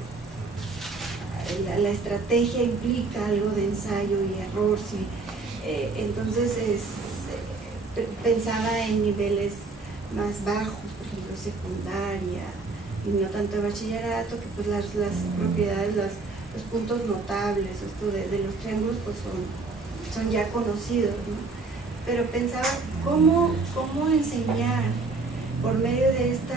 La estrategia implica algo de ensayo y error, sí. Entonces pensaba en niveles más bajos, por ejemplo secundaria, y no tanto de bachillerato, que pues las propiedades, los puntos notables, esto de los triángulos, pues son ya conocidos, ¿no? Pero pensaba cómo enseñar por medio de este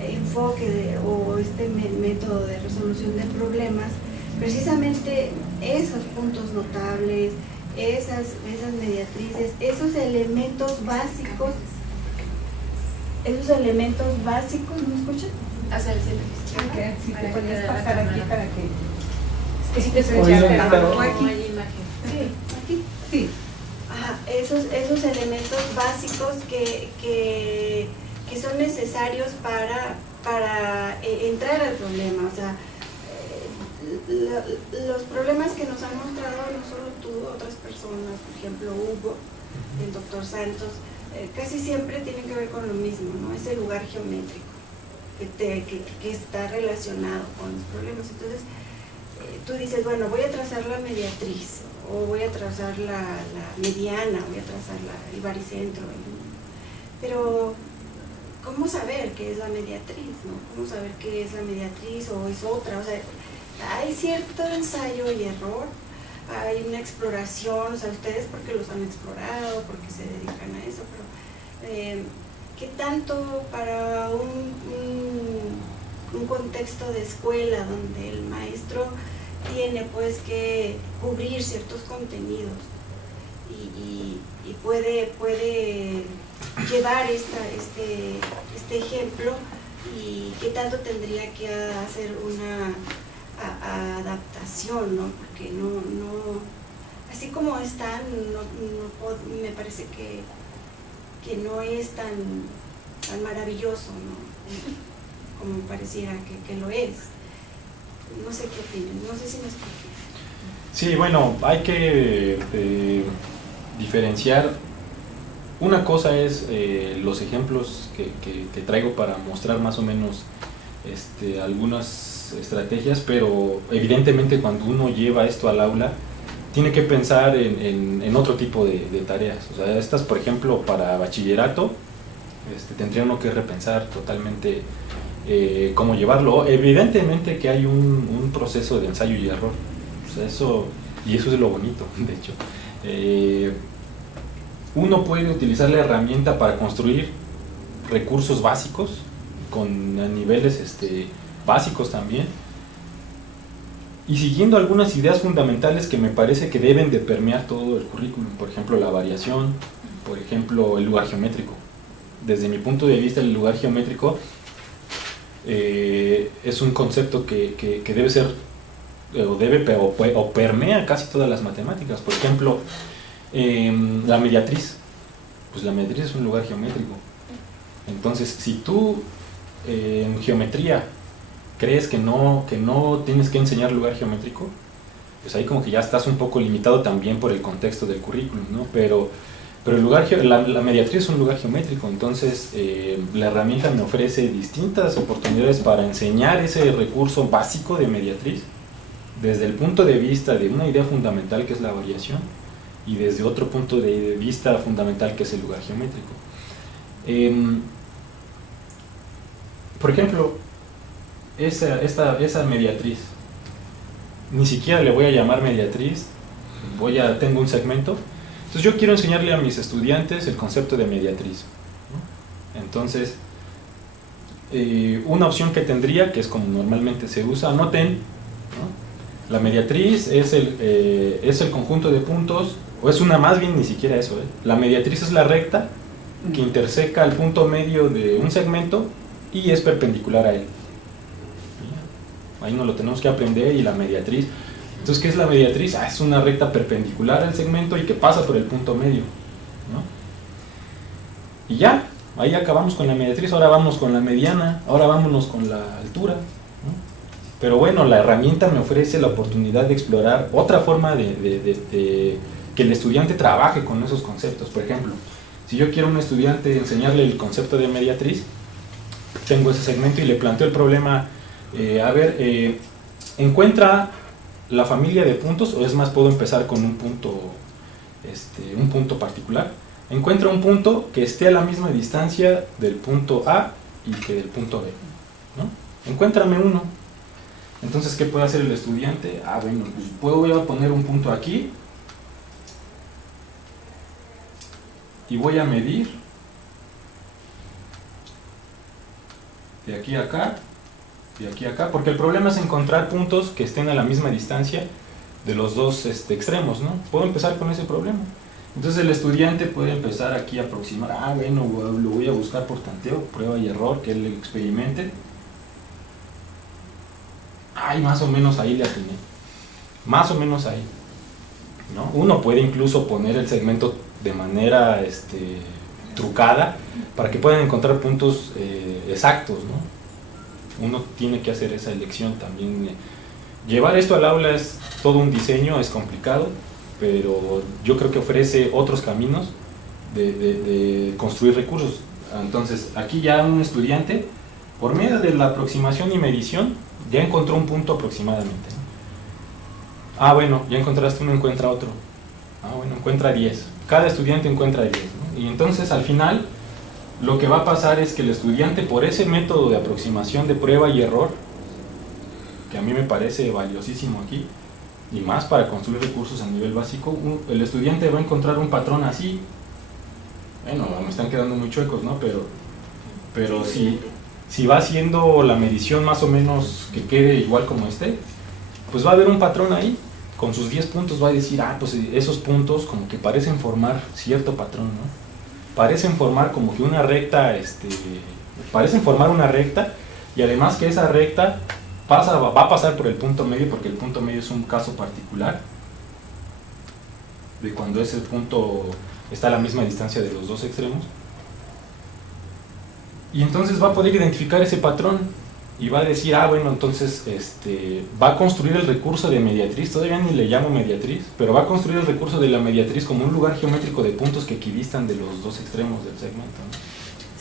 enfoque o este método de resolución de problemas, precisamente esos puntos notables, esas mediatrices, esos elementos básicos, ¿me escuchan? Hacia el centro. Okay, si te puedes pasar aquí para que... Es que si te Oye, no aquí. hay imagen. Sí, aquí. Sí. Ajá, esos elementos básicos que son necesarios para entrar al problema. O sea, los problemas que nos han mostrado no solo tú, otras personas, por ejemplo Hugo, el doctor Santos, casi siempre tienen que ver con lo mismo, ¿no? Ese lugar geométrico que está relacionado con los problemas. Entonces, tú dices, bueno, voy a trazar la mediatriz, o voy a trazar la mediana, voy a trazar el baricentro, pero ¿cómo saber qué es la mediatriz, no? ¿Cómo saber qué es la mediatriz o es otra? O sea, hay cierto ensayo y error, hay una exploración, o sea, ustedes porque los han explorado, porque se dedican a eso, pero ¿qué tanto para un contexto de escuela donde el maestro tiene pues que cubrir ciertos contenidos y puede llevar este ejemplo, y qué tanto tendría que hacer una adaptación, ¿no? Porque no así como están, me parece que no es tan maravilloso, ¿no? Como pareciera que lo es. No sé qué opinan, no sé si me expliqué. Sí, bueno, hay que diferenciar. Una cosa es los ejemplos que traigo para mostrar más o menos algunas estrategias, pero evidentemente cuando uno lleva esto al aula tiene que pensar en otro tipo de tareas. O sea, estas, por ejemplo, para bachillerato, tendría uno que repensar totalmente cómo llevarlo. Evidentemente que hay un proceso de ensayo y error. O sea, eso es lo bonito, de hecho. Uno puede utilizar la herramienta para construir recursos básicos, con niveles básicos también, y siguiendo algunas ideas fundamentales que me parece que deben de permear todo el currículum. Por ejemplo, la variación, por ejemplo, el lugar geométrico. Desde mi punto de vista, el lugar geométrico es un concepto que debe ser, o permea casi todas las matemáticas. Por ejemplo, la mediatriz. Pues la mediatriz es un lugar geométrico. Entonces, si tú en geometría crees que no tienes que enseñar lugar geométrico, pues ahí como que ya estás un poco limitado también por el contexto del currículum, ¿no? Pero la mediatriz es un lugar geométrico. Entonces la herramienta me ofrece distintas oportunidades para enseñar ese recurso básico de mediatriz desde el punto de vista de una idea fundamental que es la variación, y desde otro punto de vista fundamental que es el lugar geométrico. Por ejemplo, esa mediatriz, ni siquiera le voy a llamar mediatriz, tengo un segmento. Entonces yo quiero enseñarle a mis estudiantes el concepto de mediatriz, ¿no? Entonces, una opción que tendría, que es como normalmente se usa, anoten, ¿no? La mediatriz es el conjunto de puntos, o es una, más bien ni siquiera eso, La mediatriz es la recta que interseca el punto medio de un segmento y es perpendicular a él. Ahí no lo tenemos que aprender. Y la mediatriz, entonces, ¿qué es la mediatriz? Es una recta perpendicular al segmento y que pasa por el punto medio, ¿no? Y ya, ahí acabamos con la mediatriz. Ahora vamos con la mediana, ahora vámonos con la altura, ¿no? Pero bueno, la herramienta me ofrece la oportunidad de explorar otra forma de que el estudiante trabaje con esos conceptos. Por ejemplo, si yo quiero a un estudiante enseñarle el concepto de mediatriz, tengo ese segmento y le planteo el problema, encuentra la familia de puntos, o es más, puedo empezar con un punto particular. Encuentra un punto que esté a la misma distancia del punto A y que del punto B, ¿no? Encuéntrame uno. Entonces, ¿qué puede hacer el estudiante? Bueno, pues voy a poner un punto aquí y voy a medir de aquí a acá, de aquí a acá, porque el problema es encontrar puntos que estén a la misma distancia de los dos extremos, ¿no? Puedo empezar con ese problema. Entonces el estudiante puede empezar aquí a aproximar, bueno, lo voy a buscar por tanteo, prueba y error, que él experimente. Más o menos ahí le atiné, más o menos ahí, ¿no? Uno puede incluso poner el segmento de manera trucada para que puedan encontrar puntos exactos, ¿no? Uno tiene que hacer esa elección también. Llevar esto al aula es todo un diseño, es complicado, pero yo creo que ofrece otros caminos de construir recursos. Entonces, aquí ya un estudiante, por medio de la aproximación y medición, ya encontró un punto aproximadamente. Ah, bueno, ya encontraste uno, encuentra otro. Ah, bueno, encuentra 10. Cada estudiante encuentra 10, ¿no? Y entonces, al final, lo que va a pasar es que el estudiante, por ese método de aproximación de prueba y error, que a mí me parece valiosísimo aquí, y más para construir recursos a nivel básico, el estudiante va a encontrar un patrón así. Bueno, me están quedando muy chuecos, ¿no? Pero si va haciendo la medición más o menos que quede igual como este, pues va a haber un patrón ahí. Con sus 10 puntos va a decir, ah, pues esos puntos como que parecen formar cierto patrón, ¿no? Parecen formar como que una recta, parecen formar una recta, y además que esa recta va a pasar por el punto medio, porque el punto medio es un caso particular de cuando ese punto está a la misma distancia de los dos extremos, y entonces va a poder identificar ese patrón y va a decir, ah, bueno, entonces va a construir el recurso de mediatriz. Todavía ni le llamo mediatriz, pero va a construir el recurso de la mediatriz como un lugar geométrico de puntos que equidistan de los dos extremos del segmento, ¿no?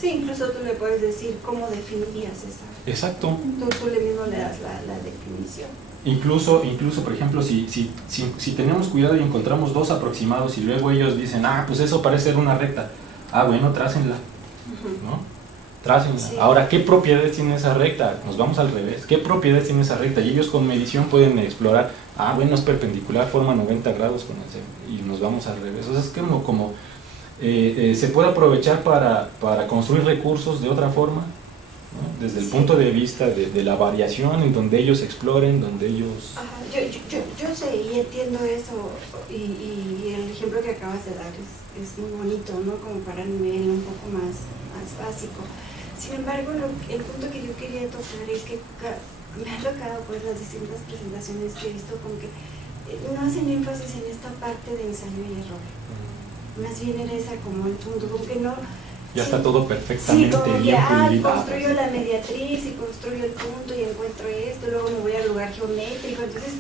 Sí, incluso tú le puedes decir cómo definirías esa. Exacto. Tú le mismo le das la definición. Incluso, por ejemplo, si tenemos cuidado y encontramos dos aproximados y luego ellos dicen, ah, pues eso parece ser una recta. Ah, bueno, trácenla, ¿no? Trácenla. Sí. Ahora, ¿qué propiedades tiene esa recta? Nos vamos al revés. ¿Qué propiedades tiene esa recta? Y ellos con medición pueden explorar, ah, bueno, es perpendicular, forma 90 grados con el segmento, y nos vamos al revés. O sea, es como se puede aprovechar para construir recursos de otra forma, ¿no? Desde el punto de vista de la variación, en donde ellos exploren, donde ellos... Ajá, yo sé y entiendo eso, y el ejemplo que acabas de dar es muy bonito, ¿no? Como para un nivel un poco más básico. Sin embargo, el punto que yo quería tocar es que me ha tocado pues las distintas presentaciones que he visto como que no hacen énfasis en esta parte de ensayo y error. Más bien era esa como el punto, como que no... Ya está todo perfectamente como bien que, pulido. construyo la mediatriz y construyo el punto y encuentro esto, luego me voy al lugar geométrico, entonces,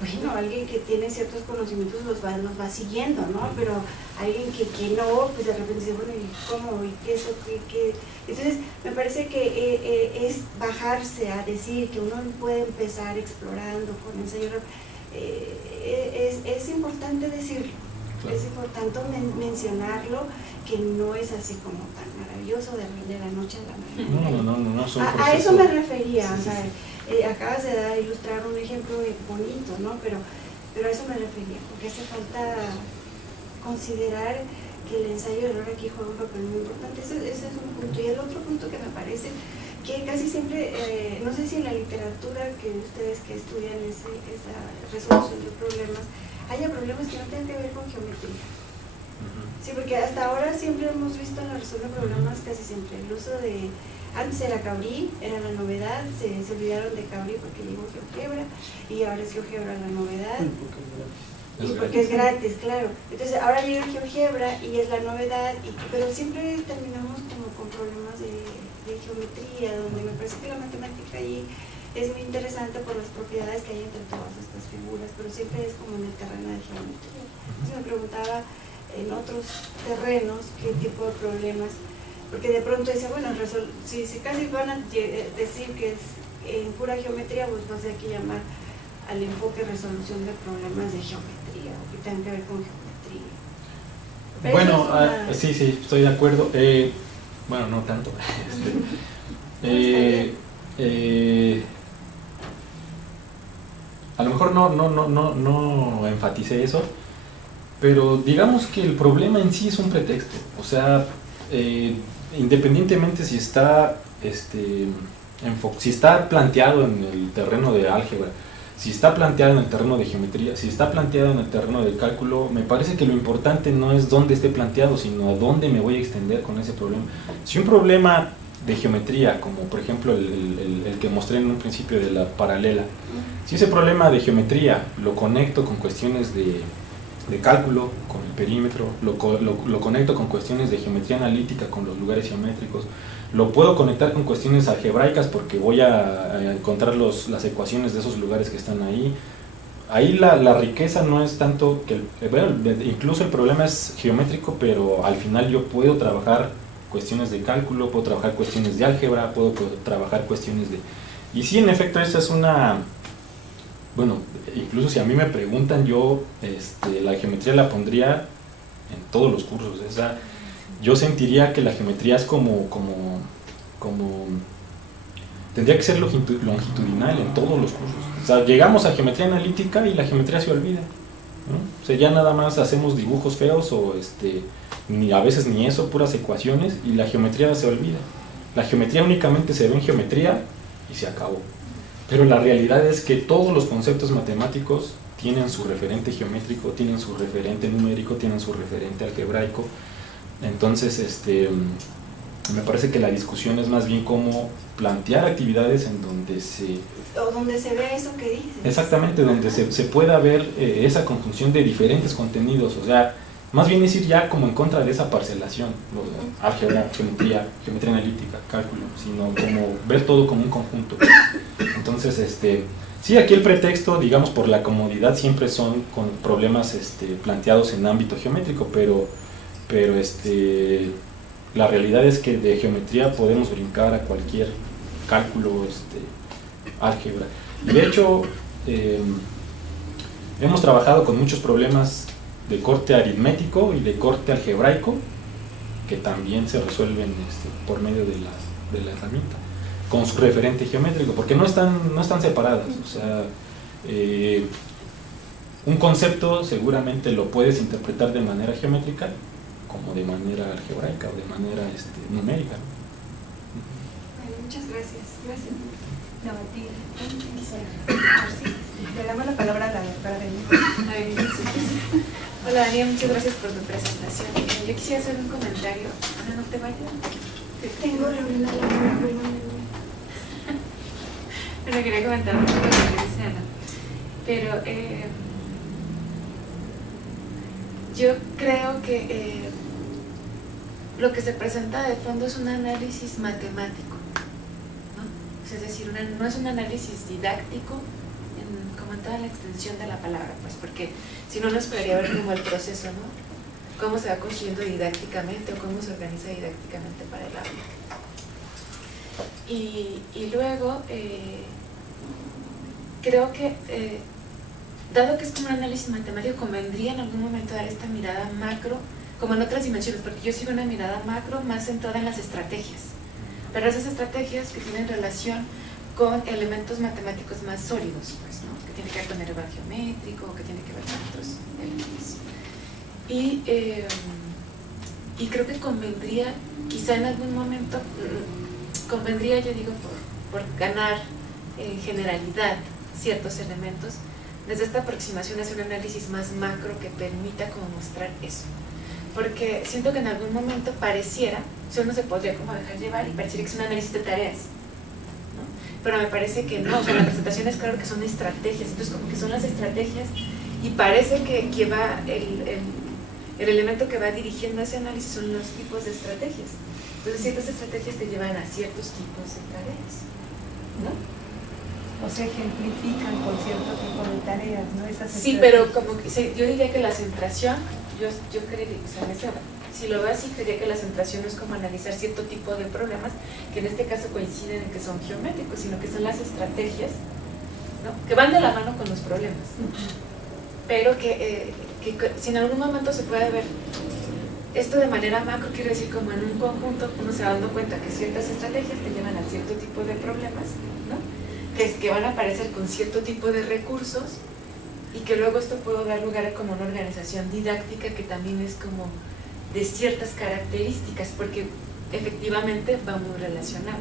bueno, alguien que tiene ciertos conocimientos los va siguiendo, ¿no? Pero alguien que no, pues de repente dice, bueno, ¿y cómo? ¿Y qué es eso? ¿Qué? Entonces, me parece que es bajarse a decir que uno puede empezar explorando con ensayo. Es importante decirlo. Claro. Es importante mencionarlo, que no es así como tan maravilloso de la noche a la mañana. No, son a eso me refería, Sí, o sea, sí. acabas de ilustrar un ejemplo bonito, ¿no? Pero a eso me refería, porque hace falta considerar que el ensayo de error aquí juega un papel muy importante. Ese es un punto. Y el otro punto que me parece que casi siempre, no sé si en la literatura que ustedes que estudian esa resolución de problemas, haya problemas que no tengan que ver con geometría. Sí, porque hasta ahora siempre hemos visto en la resolución de problemas casi siempre el uso de, antes era Cabrí, era la novedad, se olvidaron de Cabrí porque llegó GeoGebra y ahora es GeoGebra la novedad. Y porque es gratis, claro. Entonces ahora llega GeoGebra y es la novedad, pero siempre terminamos como con problemas de geometría, donde me parece que la matemática ahí es muy interesante por las propiedades que hay entre todas estas figuras, pero siempre es como en el terreno de geometría. Entonces me preguntaba en otros terrenos qué tipo de problemas, porque de pronto dice, bueno, si casi van a decir que es en pura geometría, pues vas a que llamar al enfoque resolución de problemas de geometría, o que tengan que ver con geometría. Pero bueno, sí, sí, estoy de acuerdo. Bueno, no tanto. A lo mejor no enfaticé eso, pero digamos que el problema en sí es un pretexto. O sea, independientemente si está planteado en el terreno de álgebra, si está planteado en el terreno de geometría, si está planteado en el terreno de cálculo, me parece que lo importante no es dónde esté planteado, sino a dónde me voy a extender con ese problema. Si un problema de geometría, como por ejemplo el que mostré en un principio de la paralela, si ese problema de geometría lo conecto con cuestiones de cálculo, con el perímetro, lo conecto con cuestiones de geometría analítica, con los lugares geométricos, lo puedo conectar con cuestiones algebraicas porque voy a encontrar las ecuaciones de esos lugares que están ahí. ahí la riqueza no es tanto que, bueno, incluso el problema es geométrico, pero al final yo puedo trabajar cuestiones de cálculo, puedo trabajar cuestiones de álgebra, puedo trabajar cuestiones de... Y sí, en efecto, esa es una... Bueno, incluso si a mí me preguntan, yo la geometría la pondría en todos los cursos. O sea, yo sentiría que la geometría es como tendría que ser longitudinal en todos los cursos. O sea, llegamos a geometría analítica y la geometría se olvida, ¿no? O sea, ya nada más hacemos dibujos feos o a veces ni eso, puras ecuaciones, y la geometría se olvida. La geometría únicamente se ve en geometría y se acabó. Pero la realidad es que todos los conceptos matemáticos tienen su referente geométrico, tienen su referente numérico, tienen su referente algebraico. Entonces, me parece que la discusión es más bien cómo plantear actividades en donde donde se ve eso que dices. exactamente, donde se pueda ver esa conjunción de diferentes contenidos. O sea, más bien es ir ya como en contra de esa parcelación, álgebra, geometría analítica, cálculo, sino como ver todo como un conjunto. Entonces, sí, aquí el pretexto, digamos, por la comodidad siempre son con problemas planteados en ámbito geométrico, pero la realidad es que de geometría podemos brincar a cualquier cálculo, álgebra. Y de hecho, hemos trabajado con muchos problemas de corte aritmético y de corte algebraico que también se resuelven por medio de la herramienta, con su referente geométrico, porque no están separadas. O sea, un concepto seguramente lo puedes interpretar de manera geométrica como de manera algebraica o de manera numérica. Bueno, muchas gracias. Gracias. No, a ti. Le damos la palabra a la doctora Denise. Hola Daniel, muchas gracias por tu presentación. Yo quisiera hacer un comentario. Ana, no te vayas. Tengo reunión a la hora, perdónenme. Bueno, quería comentar un poco lo que dice Ana. Pero yo creo que lo que se presenta de fondo es un análisis matemático, ¿no? Es decir, no es un análisis didáctico como en toda la extensión de la palabra, pues, porque si no nos podría ver como el proceso, ¿no? Cómo se va construyendo didácticamente o cómo se organiza didácticamente para el aula. Y luego, creo que, dado que es como un análisis matemático, convendría en algún momento dar esta mirada macro, como en otras dimensiones, porque yo sigo una mirada macro más centrada en las estrategias, pero esas estrategias que tienen relación con elementos matemáticos más sólidos, pues, ¿no? Que tiene que ver con el rival geométrico, que tiene que ver con otros elementos. Y creo que convendría, quizá en algún momento, convendría, yo digo, por ganar generalidad ciertos elementos, desde esta aproximación hacer un análisis más macro que permita como mostrar eso. Porque siento que en algún momento pareciera, si uno se podría como dejar llevar y pareciera que es un análisis de tareas, ¿no? Pero me parece que no, o sea, la presentación es claro que son estrategias, entonces como que son las estrategias y parece que va el elemento que va dirigiendo ese análisis son los tipos de estrategias. Entonces ciertas estrategias te llevan a ciertos tipos de tareas, ¿no? O se ejemplifican con cierto tipo de tareas, ¿no? Esas sí, pero como que yo diría que la centración, yo creería, o sea, si lo veo así, creería que la centración no es como analizar cierto tipo de problemas, que en este caso coinciden en que son geométricos, sino que son las estrategias, ¿no? Que van de la mano con los problemas. Pero que si en algún momento se puede ver esto de manera macro, quiero decir como en un conjunto uno se va dando cuenta que ciertas estrategias te llevan a cierto tipo de problemas, ¿no? Que van a aparecer con cierto tipo de recursos y que luego esto puede dar lugar a como una organización didáctica que también es como de ciertas características, porque efectivamente va muy relacionado.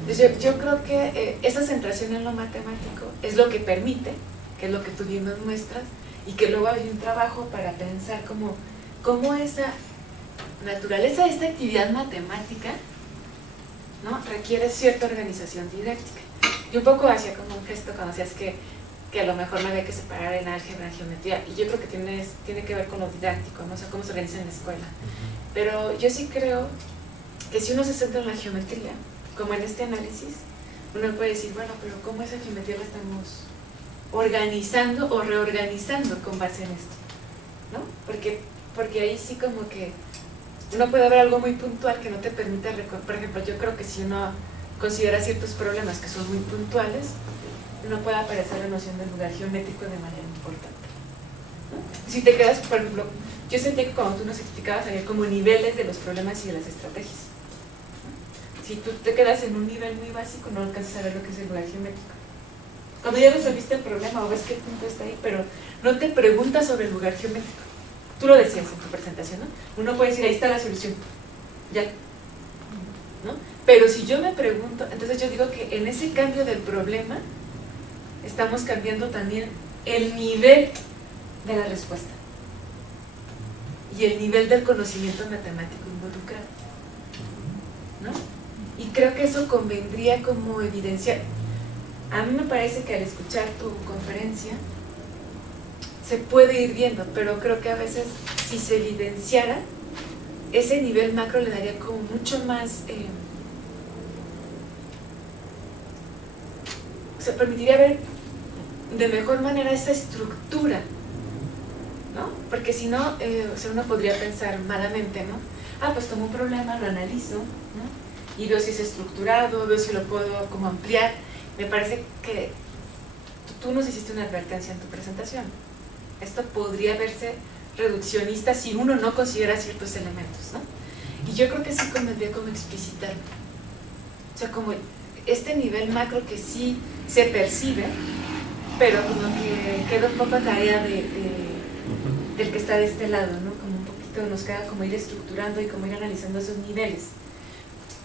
Entonces yo creo que esa centración en lo matemático es lo que permite, que es lo que tú bien nos muestras, y que luego hay un trabajo para pensar cómo esa naturaleza de esta actividad matemática, ¿no? Requiere cierta organización didáctica. Y un poco hacía como un gesto cuando decías que a lo mejor no había que separar en álgebra, en geometría, y yo creo que tiene que ver con lo didáctico, ¿no? O sea, cómo se organiza en la escuela. Pero yo sí creo que si uno se centra en la geometría, como en este análisis, uno puede decir, bueno, pero ¿cómo esa geometría la estamos organizando o reorganizando con base en esto, ¿no? Porque ahí sí como que uno puede ver algo muy puntual que no te permite por ejemplo, yo creo que si uno considera ciertos problemas que son muy puntuales, no puede aparecer la noción del lugar geométrico de manera importante, ¿no? Si te quedas, por ejemplo, yo sentía que cuando tú nos explicabas había como niveles de los problemas y de las estrategias, ¿no? Si tú te quedas en un nivel muy básico, no alcanzas a ver lo que es el lugar geométrico. Cuando ya resolviste el problema o ves qué punto está ahí, pero no te preguntas sobre el lugar geométrico. Tú lo decías en tu presentación, ¿no? Uno puede decir, ahí está la solución, ya, ¿no? Pero si yo me pregunto, entonces yo digo que en ese cambio del problema estamos cambiando también el nivel de la respuesta y el nivel del conocimiento matemático involucrado, ¿no? Y creo que eso convendría como evidenciar. A mí me parece que al escuchar tu conferencia se puede ir viendo, pero creo que a veces si se evidenciara, ese nivel macro le daría como mucho más, se permitiría ver de mejor manera esa estructura, ¿no? Porque si no, o sea, uno podría pensar malamente, ¿no? Ah, pues tomo un problema, lo analizo, ¿no? Y veo si es estructurado, veo si lo puedo como ampliar. Me parece que tú nos hiciste una advertencia en tu presentación. Esto podría verse reduccionista si uno no considera ciertos elementos, ¿no? Y yo creo que sí convendría como explicitarlo. O sea, como este nivel macro que sí se percibe, pero como que queda un poco tarea del que está de este lado, ¿no? Como un poquito nos queda como ir estructurando y como ir analizando esos niveles.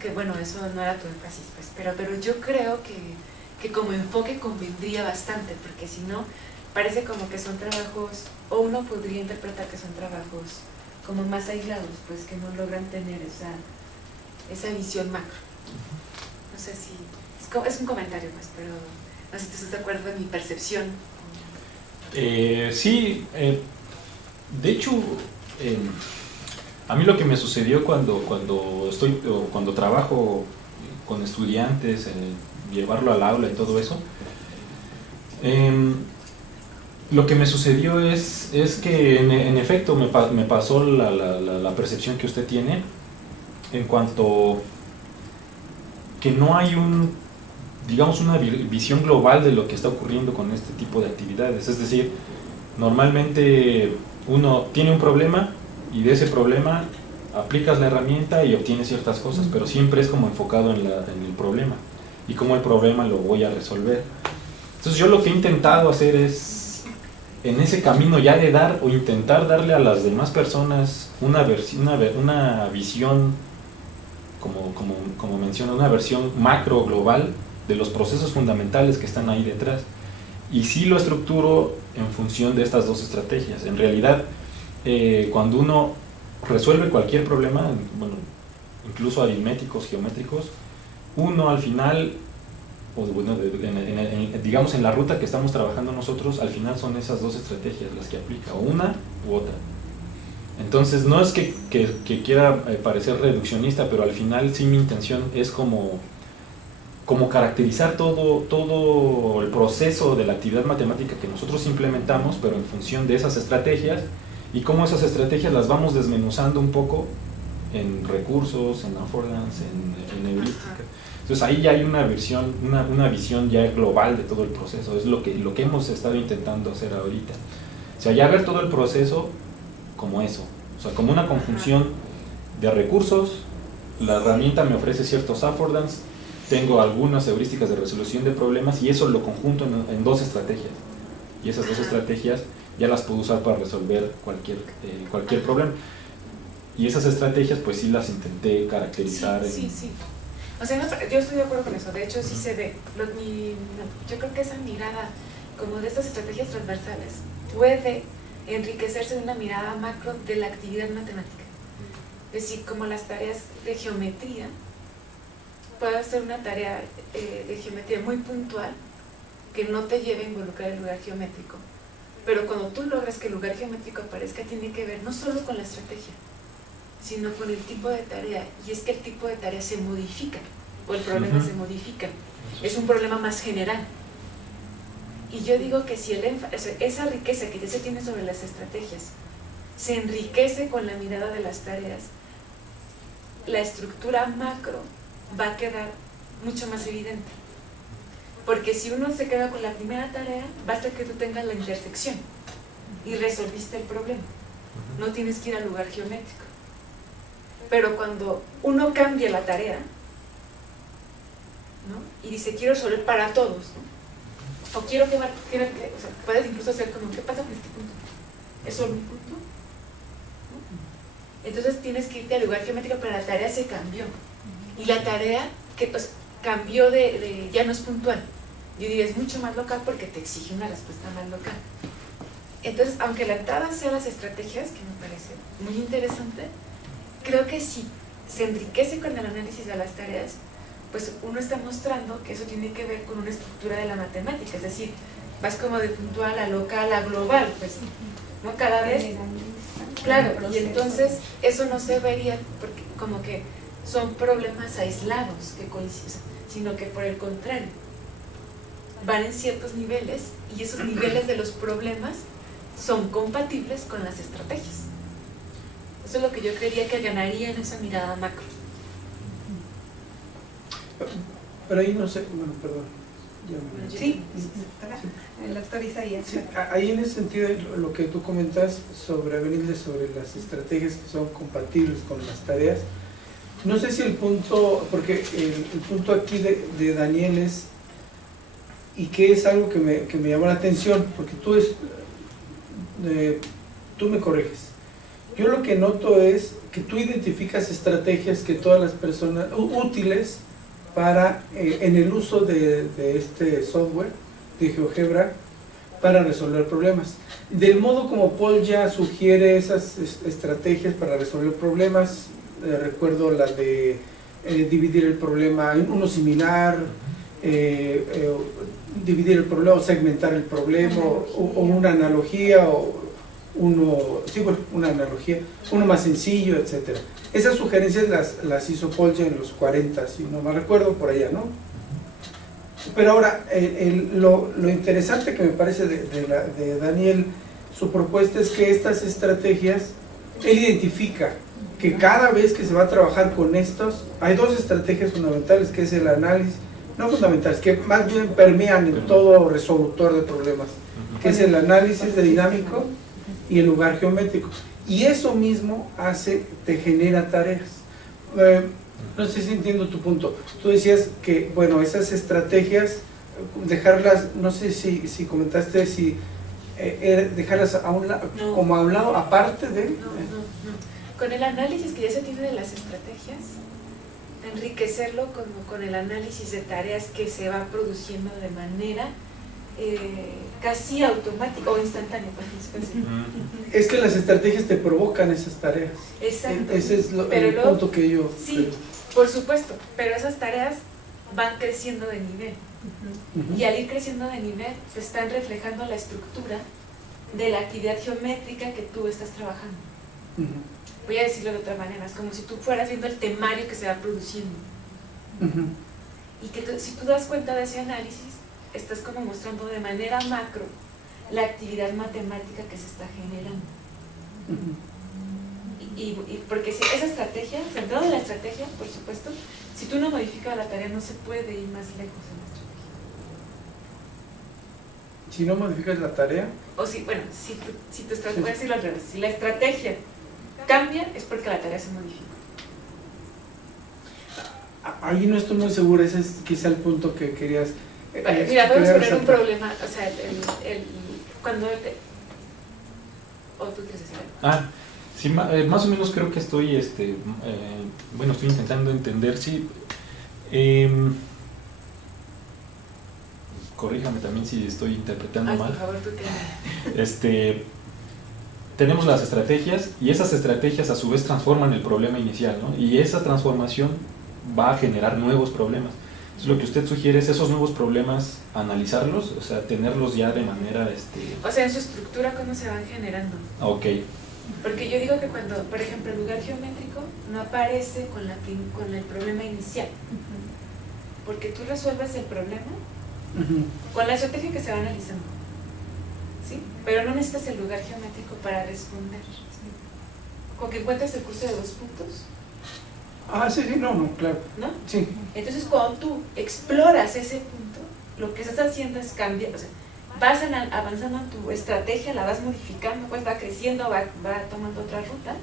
Que bueno, eso no era tu énfasis, pues, pero yo creo que como enfoque convendría bastante, porque si no, parece como que son trabajos, o uno podría interpretar que son trabajos como más aislados, pues que no logran tener esa visión macro. No sé si, es un comentario pues, pero no sé si estás de acuerdo en mi percepción. Sí, de hecho, a mí lo que me sucedió cuando trabajo con estudiantes, llevarlo al aula y todo eso, lo que me sucedió es que en efecto me pasó la percepción que usted tiene en cuanto que no hay digamos una visión global de lo que está ocurriendo con este tipo de actividades. Es decir, normalmente uno tiene un problema y de ese problema aplicas la herramienta y obtienes ciertas cosas, pero siempre es como enfocado en el problema y cómo el problema lo voy a resolver. Entonces yo lo que he intentado hacer es, en ese camino ya de dar o intentar darle a las demás personas una visión, como menciona, una versión macro global de los procesos fundamentales que están ahí detrás. Y sí lo estructuro en función de estas dos estrategias. En realidad, cuando uno resuelve cualquier problema, bueno, incluso aritméticos, geométricos, uno al final, o bueno, digamos en la ruta que estamos trabajando nosotros, al final son esas dos estrategias las que aplica, o una u otra. Entonces no es que quiera parecer reduccionista, pero al final sí mi intención es como caracterizar todo el proceso de la actividad matemática que nosotros implementamos, pero en función de esas estrategias, y cómo esas estrategias las vamos desmenuzando un poco en recursos, en affordance, en heurística. Entonces ahí ya hay una visión ya global de todo el proceso. Es lo que hemos estado intentando hacer ahorita. O sea, ya ver todo el proceso como eso, o sea, como una conjunción de recursos. La herramienta me ofrece ciertos affordance, tengo algunas heurísticas de resolución de problemas y eso lo conjunto en dos estrategias. Y esas dos estrategias ya las puedo usar para resolver cualquier problema. Y esas estrategias pues sí las intenté caracterizar. Sí. O sea, yo estoy de acuerdo con eso. De hecho sí se ve. Yo creo que esa mirada como de estas estrategias transversales puede enriquecerse de una mirada macro de la actividad matemática. Es decir, como las tareas de geometría, puede ser una tarea de geometría muy puntual que no te lleve a involucrar el lugar geométrico. Pero cuando tú logras que el lugar geométrico aparezca, tiene que ver no solo con la estrategia, sino con el tipo de tarea. Y es que el tipo de tarea se modifica, o el problema se modifica. Es un problema más general. Y yo digo que si esa riqueza que ya se tiene sobre las estrategias se enriquece con la mirada de las tareas, la estructura macro va a quedar mucho más evidente. Porque si uno se queda con la primera tarea, basta que tú tengas la intersección y resolviste el problema. No tienes que ir al lugar geométrico. Pero cuando uno cambia la tarea, ¿no? Y dice, quiero resolver para todos, ¿no? O quiero que, o sea, puedes incluso hacer como, ¿qué pasa con este punto? ¿Es solo un punto? ¿No? Entonces tienes que irte al lugar geométrico, pero la tarea se cambió. Y la tarea que, pues, cambió ya no es puntual. Yo diría, es mucho más local porque te exige una respuesta más local. Entonces, aunque la entrada sea las estrategias, que me parece muy interesante, creo que si se enriquece con el análisis de las tareas, pues uno está mostrando que eso tiene que ver con una estructura de la matemática, es decir, vas como de puntual a local a global, pues, ¿no? Cada vez, claro, y entonces eso no se vería porque como que son problemas aislados que coinciden, sino que por el contrario, van en ciertos niveles y esos niveles de los problemas son compatibles con las estrategias. Eso es lo que yo creería que ganaría en esa mirada macro. Pero ahí no sé, bueno, perdón. Sí, el doctor Isaías. Sí, ahí en ese sentido lo que tú comentas sobre Benilde, sobre las estrategias que son compatibles con las tareas, no sé si el punto, porque el punto aquí de Daniel es, y que es algo que me llamó la atención, porque tú me corriges. Yo lo que noto es que tú identificas estrategias que todas las personas, útiles para, en el uso de este software, de GeoGebra, para resolver problemas. Del modo como Paul ya sugiere esas estrategias para resolver problemas, recuerdo la de dividir el problema en uno similar, dividir el problema o segmentar el problema, o una analogía, o una analogía, uno más sencillo, etcétera. Esas sugerencias las hizo Paul ya en los 40, si no me recuerdo, por allá, ¿no? Pero ahora, lo interesante que me parece de Daniel, su propuesta es que estas estrategias, él identifica que cada vez que se va a trabajar con estos, hay dos estrategias fundamentales, que es el análisis, no fundamentales, que más bien permean en todo resolutor de problemas, que es el análisis de dinámico y el lugar geométrico. Y eso mismo te genera tareas. No sé si entiendo tu punto. Tú decías que, bueno, esas estrategias, dejarlas, no sé si comentaste, si dejarlas a un lado, No. como a un lado, aparte de... No. Con el análisis que ya se tiene de las estrategias, enriquecerlo con el análisis de tareas que se va produciendo de manera casi automática o instantánea, por decirlo así. Es que las estrategias te provocan esas tareas. Exacto. Ese es Pero el luego, punto que yo... sí, por supuesto, pero esas tareas van creciendo de nivel. Ujú. Y al ir creciendo de nivel, te están reflejando la estructura de la actividad geométrica que tú estás trabajando. Ujú. Voy a decirlo de otra manera, es como si tú fueras viendo el temario que se va produciendo. Ujú. Y que si tú das cuenta de ese análisis, estás como mostrando de manera macro la actividad matemática que se está generando. Ujú. Y porque si esa estrategia, centrado en la estrategia, por supuesto, si tú no modificas la tarea, no se puede ir más lejos en la estrategia. Si no modificas la tarea, O si, bueno, si tu estrategia, voy a decirlo al revés, si la estrategia cambia, es porque la tarea se modifica. ahí no estoy muy seguro, ese es quizá el punto que querías... Mira, podemos poner un resaltar. problema, o sea, cuando... ¿O tú quieres decir algo? Sí, más o menos creo que estoy, bueno, estoy intentando entender, sí. Corríjame también si estoy interpretando Ay, mal. por favor, tú te... Tenemos las estrategias y esas estrategias a su vez transforman el problema inicial, ¿no? Y esa transformación va a generar nuevos problemas. Entonces, lo que usted sugiere es esos nuevos problemas, analizarlos, o sea, tenerlos ya de manera... O sea, en su estructura, ¿cómo se van generando? Ok. Porque yo digo que cuando, por ejemplo, el lugar geométrico no aparece con el problema inicial. Porque tú resuelves el problema con la estrategia que se va analizando, ¿sí? Pero no necesitas el lugar geométrico para responder, ¿sí? Con que encuentres el curso de 2 puntos, Sí, no, claro. ¿no? Sí. Entonces, cuando tú exploras ese punto, lo que estás haciendo es cambiar, o sea, vas avanzando en tu estrategia, la vas modificando, pues va creciendo, va tomando otra ruta,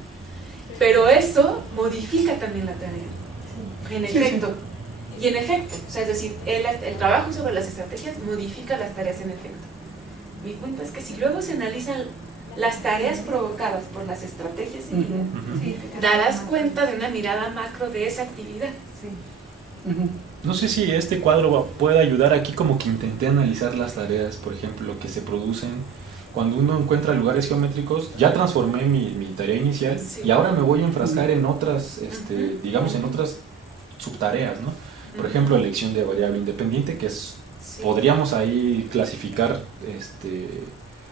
pero eso modifica también la tarea, en efecto. Sí. Y en efecto, o sea, es decir, el trabajo sobre las estrategias modifica las tareas en efecto. Mi punto es que si luego se analizan las tareas provocadas por las estrategias, sí, darás cuenta de una mirada macro de esa actividad. Sí. No sé si este cuadro puede ayudar aquí, como que intenté analizar las tareas, por ejemplo, que se producen cuando uno encuentra lugares geométricos. Ya transformé mi tarea inicial, sí, y ahora me voy a enfrascar en otras, digamos, en otras subtareas, ¿no? Por ejemplo, elección de variable independiente, que es, sí, podríamos ahí clasificar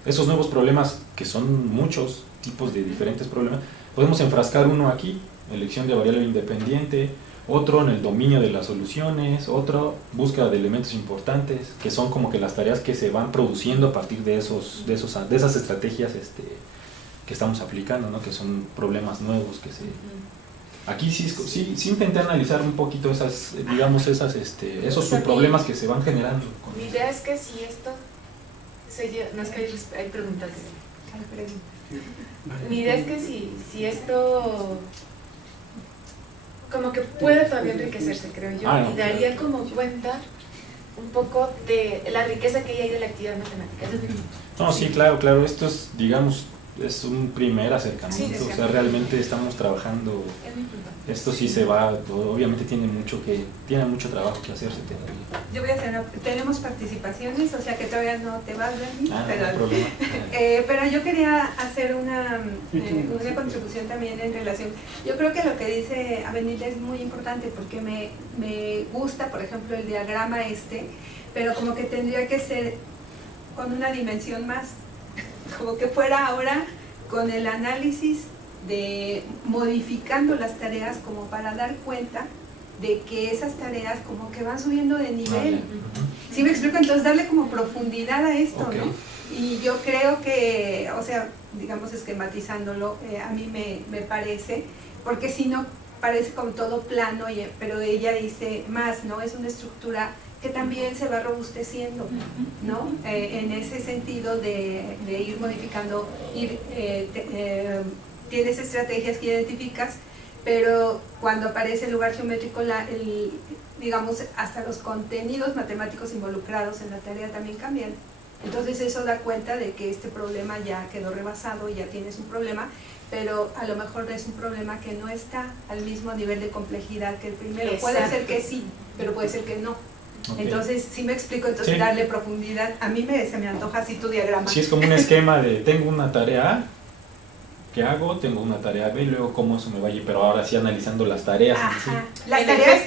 esos nuevos problemas, que son muchos tipos de diferentes problemas. Podemos enfrascar uno aquí, elección de variable independiente, otro en el dominio de las soluciones, otro búsqueda de elementos importantes, que son como que las tareas que se van produciendo a partir de esas estrategias que estamos aplicando, ¿no? Que son problemas nuevos que se... Aquí sí intenté analizar un poquito esas, digamos, esos subproblemas que se van generando. Mi idea es que si esto sería, no es que hay preguntas. Mi idea es que si esto como que puede todavía enriquecerse, creo yo, y daría como cuenta un poco de la riqueza que hay de la actividad matemática. No, sí, claro, esto es, digamos, es un primer acercamiento, sí, o sea, realmente estamos trabajando, esto sí se va, obviamente tiene mucho trabajo que hacerse todavía. Yo voy a hacer, tenemos participaciones, o sea que todavía no te vas, Dani, pero, no hay problema. Pero yo quería hacer una contribución también en relación, yo creo que lo que dice Avenida es muy importante, porque me gusta, por ejemplo, el diagrama pero como que tendría que ser con una dimensión más, como que fuera ahora con el análisis de modificando las tareas, como para dar cuenta de que esas tareas como que van subiendo de nivel. ¿Sí me explico? Entonces darle como profundidad a esto, okay, ¿no? Y yo creo que, o sea, digamos esquematizándolo, a mí me parece, porque si no parece como todo plano, pero ella dice más, ¿no? Es una estructura que también se va robusteciendo, ¿no? En ese sentido de ir modificando, tienes estrategias que identificas, pero cuando aparece el lugar geométrico, digamos, hasta los contenidos matemáticos involucrados en la tarea también cambian. Entonces eso da cuenta de que este problema ya quedó rebasado y ya tienes un problema, pero a lo mejor es un problema que no está al mismo nivel de complejidad que el primero. Exacto. Puede ser que sí, pero puede ser que no. Okay. Entonces, si me explico, entonces sí, darle profundidad. A mí se me antoja así tu diagrama. Sí, es como un esquema de tengo una tarea A, ¿qué hago? Tengo una tarea B, luego cómo eso me va a ir, pero ahora sí analizando las tareas. Ajá. Sí. Las tareas,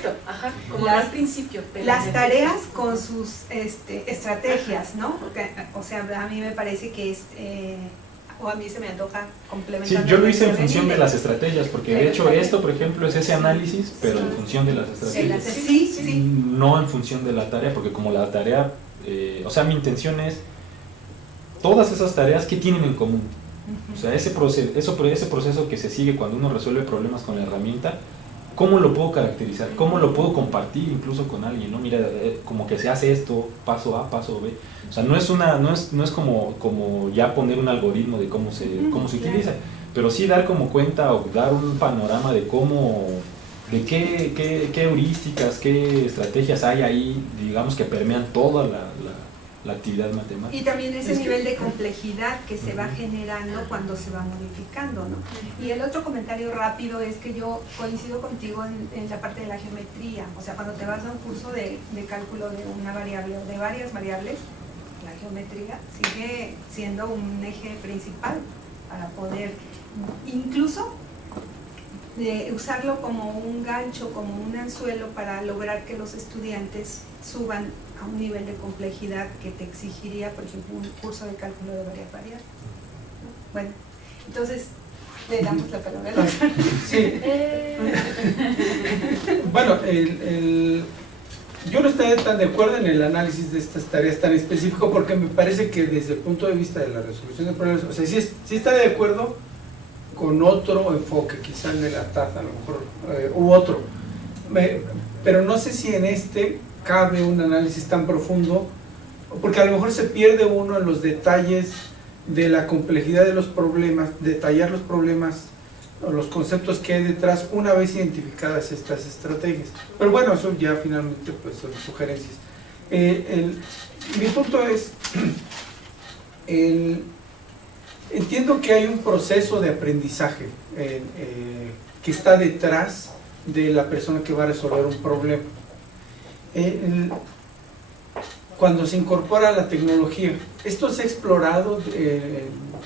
como al principio. Las tareas con sus estrategias, ¿no? Porque, o sea, a mí me parece que o a mí se me antoja complementar. Sí, yo lo hice en función de las estrategias, porque de hecho esto, por ejemplo, es ese análisis, pero en función de las estrategias. Sí. No en función de la tarea, porque como la tarea, o sea, mi intención es todas esas tareas, ¿qué tienen en común? O sea, ese proceso que se sigue cuando uno resuelve problemas con la herramienta, ¿cómo lo puedo caracterizar? ¿Cómo lo puedo compartir incluso con alguien? ¿No? Mira, como que se hace esto, paso A, paso B. O sea, no es como ya poner un algoritmo de cómo se utiliza, pero sí dar como cuenta o dar un panorama de qué heurísticas, qué estrategias hay ahí, digamos, que permean toda la actividad matemática. Y también ese nivel de complejidad que se va generando cuando se va modificando, ¿no? Y el otro comentario rápido es que yo coincido contigo en la parte de la geometría. O sea, cuando te vas a un curso de cálculo de una variable o de varias variables, la geometría sigue siendo un eje principal para poder incluso usarlo como un gancho, como un anzuelo para lograr que los estudiantes suban a un nivel de complejidad que te exigiría, por ejemplo, un curso de cálculo de varias variables. Bueno, entonces le damos la palabra a la Sí. Bueno, Yo no estaría tan de acuerdo en el análisis de estas tareas tan específico porque me parece que desde el punto de vista de la resolución de problemas, o sea, sí estaría de acuerdo con otro enfoque, quizá el de la TAT a lo mejor, u otro. Pero no sé si en este cabe un análisis tan profundo, porque a lo mejor se pierde uno en los detalles de la complejidad de los problemas, detallar los problemas o los conceptos que hay detrás una vez identificadas estas estrategias. Pero bueno, eso ya finalmente pues son sugerencias. Mi punto es, entiendo que hay un proceso de aprendizaje que está detrás de la persona que va a resolver un problema. Cuando se incorpora la tecnología, ¿esto se ha explorado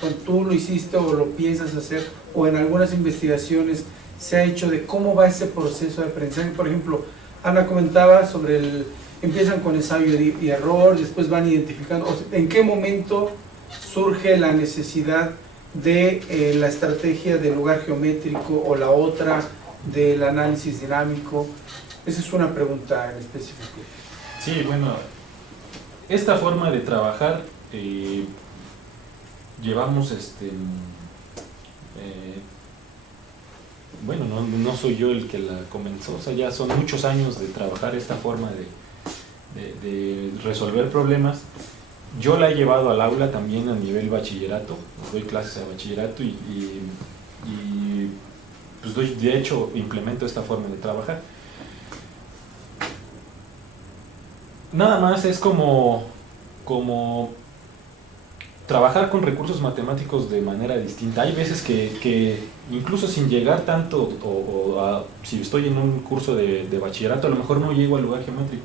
cuando tú lo hiciste o lo piensas hacer, o en algunas investigaciones se ha hecho de cómo va ese proceso de aprendizaje? Por ejemplo, Ana comentaba sobre empiezan con ensayo y error, después van identificando, o sea, ¿en qué momento surge la necesidad de la estrategia del lugar geométrico o la otra del análisis dinámico? Esa es una pregunta en específico. Sí, bueno, esta forma de trabajar llevamos bueno, no soy yo el que la comenzó, o sea, ya son muchos años de trabajar esta forma de resolver problemas. Yo la he llevado al aula también a nivel bachillerato, doy clases de bachillerato y pues de hecho implemento esta forma de trabajar. Nada más es como trabajar con recursos matemáticos de manera distinta. Hay veces que incluso sin llegar tanto, si estoy en un curso de bachillerato, a lo mejor no llego al lugar geométrico.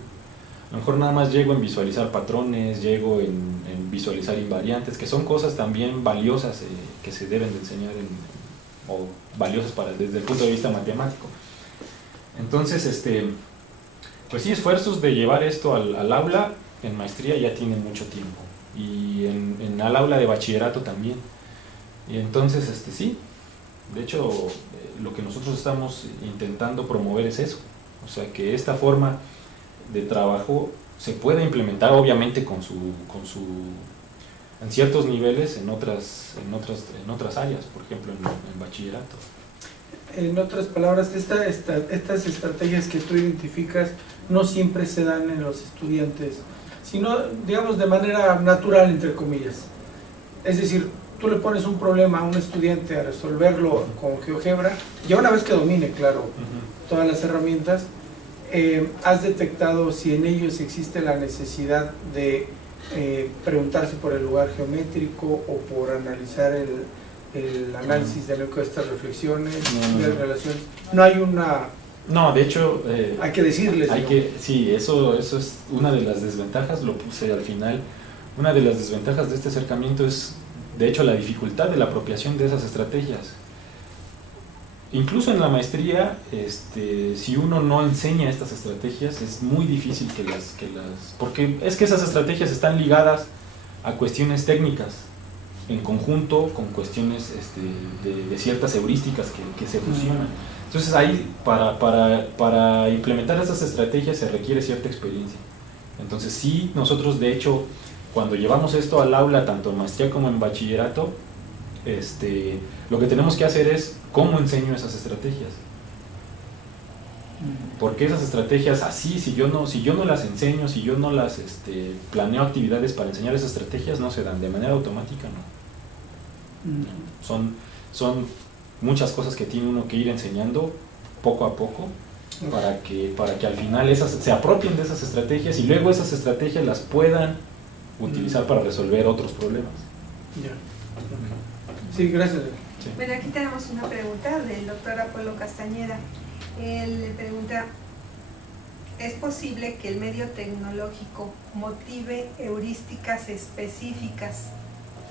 A lo mejor nada más llego en visualizar patrones, llego en visualizar invariantes, que son cosas también valiosas que se deben de enseñar o valiosas desde el punto de vista matemático. Entonces, pues sí, esfuerzos de llevar esto al aula en maestría ya tienen mucho tiempo, y al aula de bachillerato también. Y entonces, sí, de hecho, lo que nosotros estamos intentando promover es eso, o sea, que esta forma de trabajo se puede implementar obviamente en ciertos niveles en otras áreas, por ejemplo en bachillerato. En otras palabras, estas estrategias que tú identificas no siempre se dan en los estudiantes, sino, digamos, de manera natural, entre comillas. Es decir, tú le pones un problema a un estudiante a resolverlo con GeoGebra, ya una vez que domine, claro, todas las herramientas, ¿has detectado si en ellos existe la necesidad de preguntarse por el lugar geométrico o por analizar el análisis de estas reflexiones, de relaciones? No hay una... No, de hecho... hay que decirles. Sí, eso es una de las desventajas, lo puse al final. Una de las desventajas de este acercamiento es, de hecho, la dificultad de la apropiación de esas estrategias. Incluso en la maestría, si uno no enseña estas estrategias, es muy difícil porque es que esas estrategias están ligadas a cuestiones técnicas, en conjunto con cuestiones de ciertas heurísticas que se fusionan. Entonces ahí, para implementar esas estrategias se requiere cierta experiencia. Entonces sí, nosotros de hecho, cuando llevamos esto al aula, tanto en maestría como en bachillerato, lo que tenemos que hacer es cómo enseño esas estrategias. Porque esas estrategias así, si yo no las enseño, si yo no las planeo actividades para enseñar esas estrategias, no se dan de manera automática, no. Son muchas cosas que tiene uno que ir enseñando poco a poco para que al final se apropien de esas estrategias y luego esas estrategias las puedan utilizar para resolver otros problemas. Sí, gracias. Sí. Bueno, aquí tenemos una pregunta del doctor Apolo Castañeda. Él le pregunta, ¿es posible que el medio tecnológico motive heurísticas específicas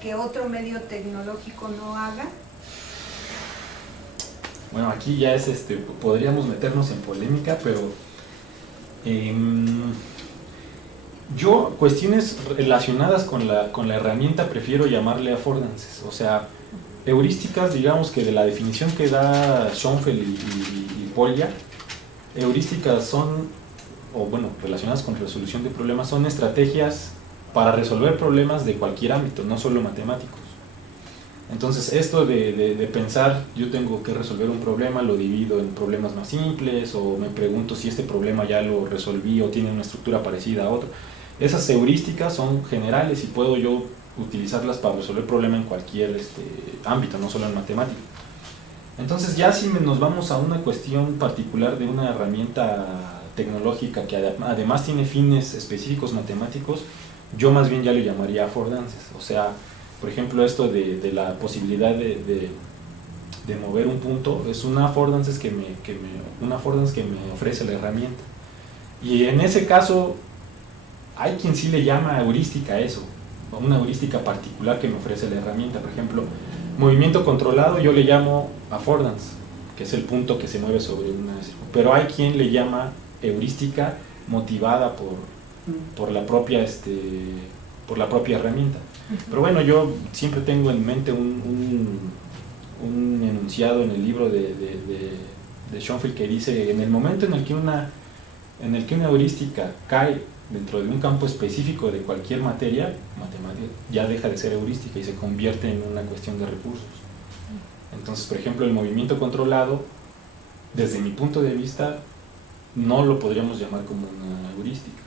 que otro medio tecnológico no haga? Bueno, aquí ya es podríamos meternos en polémica, pero yo cuestiones relacionadas con la herramienta prefiero llamarle affordances, o sea, heurísticas, digamos que de la definición que da Schoenfeld y Polya, heurísticas son o bueno, relacionadas con resolución de problemas, son estrategias para resolver problemas de cualquier ámbito, no solo matemáticos. Entonces, esto de pensar, yo tengo que resolver un problema, lo divido en problemas más simples, o me pregunto si este problema ya lo resolví o tiene una estructura parecida a otro. Esas heurísticas son generales y puedo yo utilizarlas para resolver problemas en cualquier ámbito, no solo en matemáticas. Entonces, ya si nos vamos a una cuestión particular de una herramienta tecnológica que además tiene fines específicos matemáticos, yo más bien ya le llamaría affordances. O sea, por ejemplo, esto de la posibilidad de mover un punto es una affordances que me ofrece la herramienta. Y en ese caso, hay quien sí le llama heurística a eso, una heurística particular que me ofrece la herramienta. Por ejemplo, movimiento controlado yo le llamo affordance, que es el punto que se mueve sobre una... Pero hay quien le llama heurística motivada por la propia herramienta. Pero bueno, yo siempre tengo en mente un enunciado en el libro de Schoenfeld que dice: en el momento en el que una heurística cae dentro de un campo específico de cualquier materia, matemática, ya deja de ser heurística y se convierte en una cuestión de recursos. Entonces, por ejemplo, el movimiento controlado, desde mi punto de vista, no lo podríamos llamar como una heurística.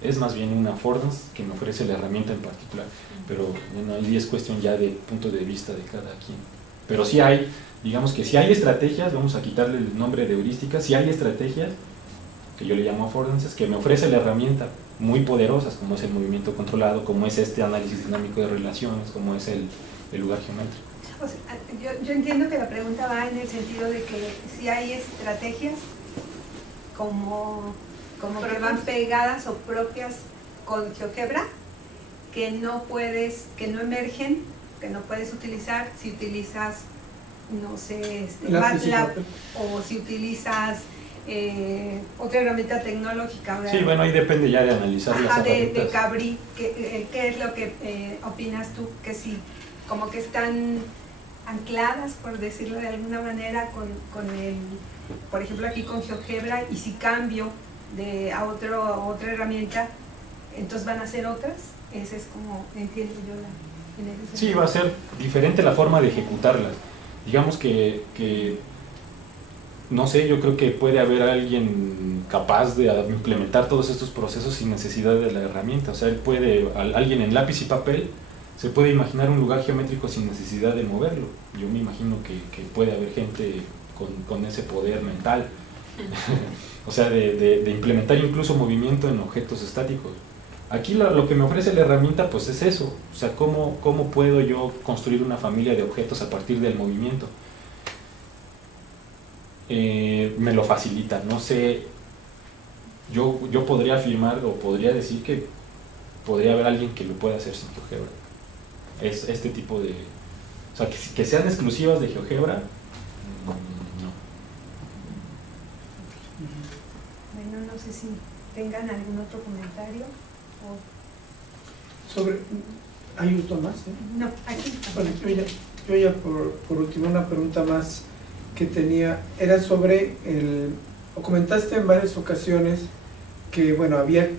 Es más bien una affordance que me ofrece la herramienta en particular. Pero bueno, ahí es cuestión ya de punto de vista de cada quien. Pero sí hay, digamos que si hay estrategias, vamos a quitarle el nombre de heurística, si hay estrategias, que yo le llamo affordances, que me ofrece la herramienta, muy poderosas, como es el movimiento controlado, como es este análisis dinámico de relaciones, como es el lugar geométrico. O sea, yo entiendo que la pregunta va en el sentido de que si hay estrategias como que van pegadas o propias con GeoGebra, que no emergen, que no puedes utilizar si utilizas, no sé, MATLAB, o si utilizas otra herramienta tecnológica. Sí, bueno, ahí depende ya de analizar las herramientas. De Cabri, ¿qué es lo que opinas tú? Que si como que están ancladas, por decirlo de alguna manera, con el, por ejemplo aquí con GeoGebra, y si cambio a otra herramienta, entonces van a ser otras. Ese es como entiendo yo en ese sentido. Sí, va a ser diferente la forma de ejecutarlas. Digamos que no sé, yo creo que puede haber alguien capaz de implementar todos estos procesos sin necesidad de la herramienta. O sea, alguien en lápiz y papel se puede imaginar un lugar geométrico sin necesidad de moverlo. Yo me imagino que puede haber gente con ese poder mental. O sea, de implementar incluso movimiento en objetos estáticos. Aquí lo que me ofrece la herramienta pues es eso. O sea, ¿cómo puedo yo construir una familia de objetos a partir del movimiento? Me lo facilita. No sé, yo podría afirmar o podría decir que podría haber alguien que lo pueda hacer sin GeoGebra. Es este tipo de... O sea, que sean exclusivas de GeoGebra, no. Bueno, no sé si tengan algún otro comentario. ¿Hay otro más? No, aquí. Bueno, yo ya por último una pregunta más que tenía, era sobre comentaste en varias ocasiones que bueno, había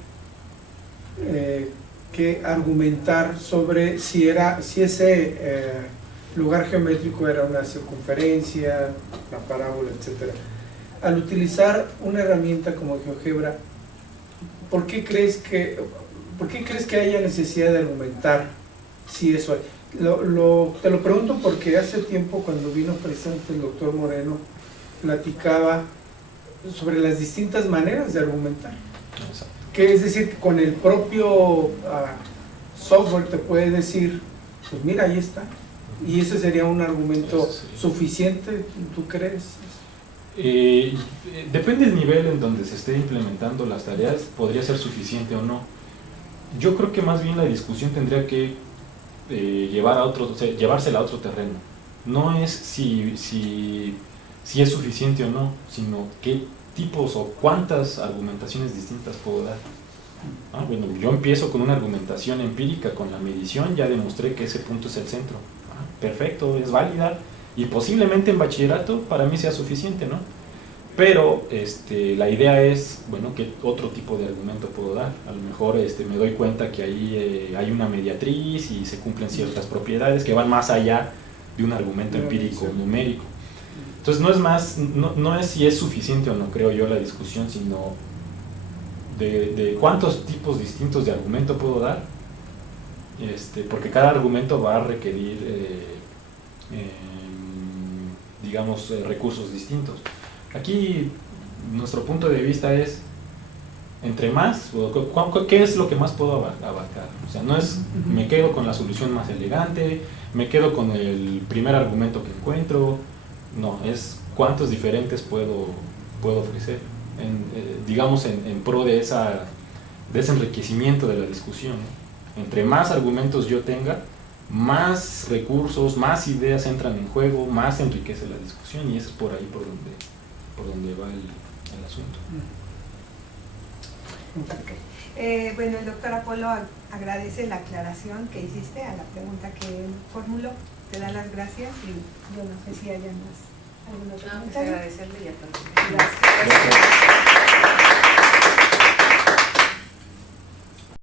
que argumentar sobre si ese lugar geométrico era una circunferencia, una parábola, etcétera. Al utilizar una herramienta como GeoGebra, ¿por qué crees que haya necesidad de argumentar si eso hay? Te lo pregunto porque hace tiempo, cuando vino precisamente el doctor Moreno, platicaba sobre las distintas maneras de argumentar. Exacto. Que es decir, que con el propio software te puede decir, pues mira, ahí está. Y ese sería un argumento suficiente, ¿tú crees? Depende del nivel en donde se esté implementando las tareas, podría ser suficiente o no. Yo creo que más bien la discusión tendría que llevársela a otro terreno. No es si es suficiente o no, sino qué tipos o cuántas argumentaciones distintas puedo dar. Bueno, yo empiezo con una argumentación empírica, con la medición, ya demostré que ese punto es el centro. Perfecto, es válida y posiblemente en bachillerato para mí sea suficiente, ¿no? Pero la idea es, bueno, ¿qué otro tipo de argumento puedo dar? A lo mejor me doy cuenta que ahí hay una mediatriz y se cumplen ciertas propiedades que van más allá de un argumento empírico numérico. Entonces no es si es suficiente o no, creo yo, la discusión, sino de cuántos tipos distintos de argumento puedo dar, porque cada argumento va a requerir, digamos, recursos distintos. Aquí nuestro punto de vista es, entre más, ¿qué es lo que más puedo abarcar? O sea, no es me quedo con la solución más elegante, me quedo con el primer argumento que encuentro, no, es cuántos diferentes puedo ofrecer, digamos, en pro de ese enriquecimiento de la discusión, ¿no? Entre más argumentos yo tenga, más recursos, más ideas entran en juego, más enriquece la discusión, y es por ahí por donde va el asunto. Bueno, el doctor Apolo agradece la aclaración que hiciste a la pregunta que él formuló. Te da las gracias y yo no sé si hay más algunos comentarios. Agradecerle y a todos. Gracias.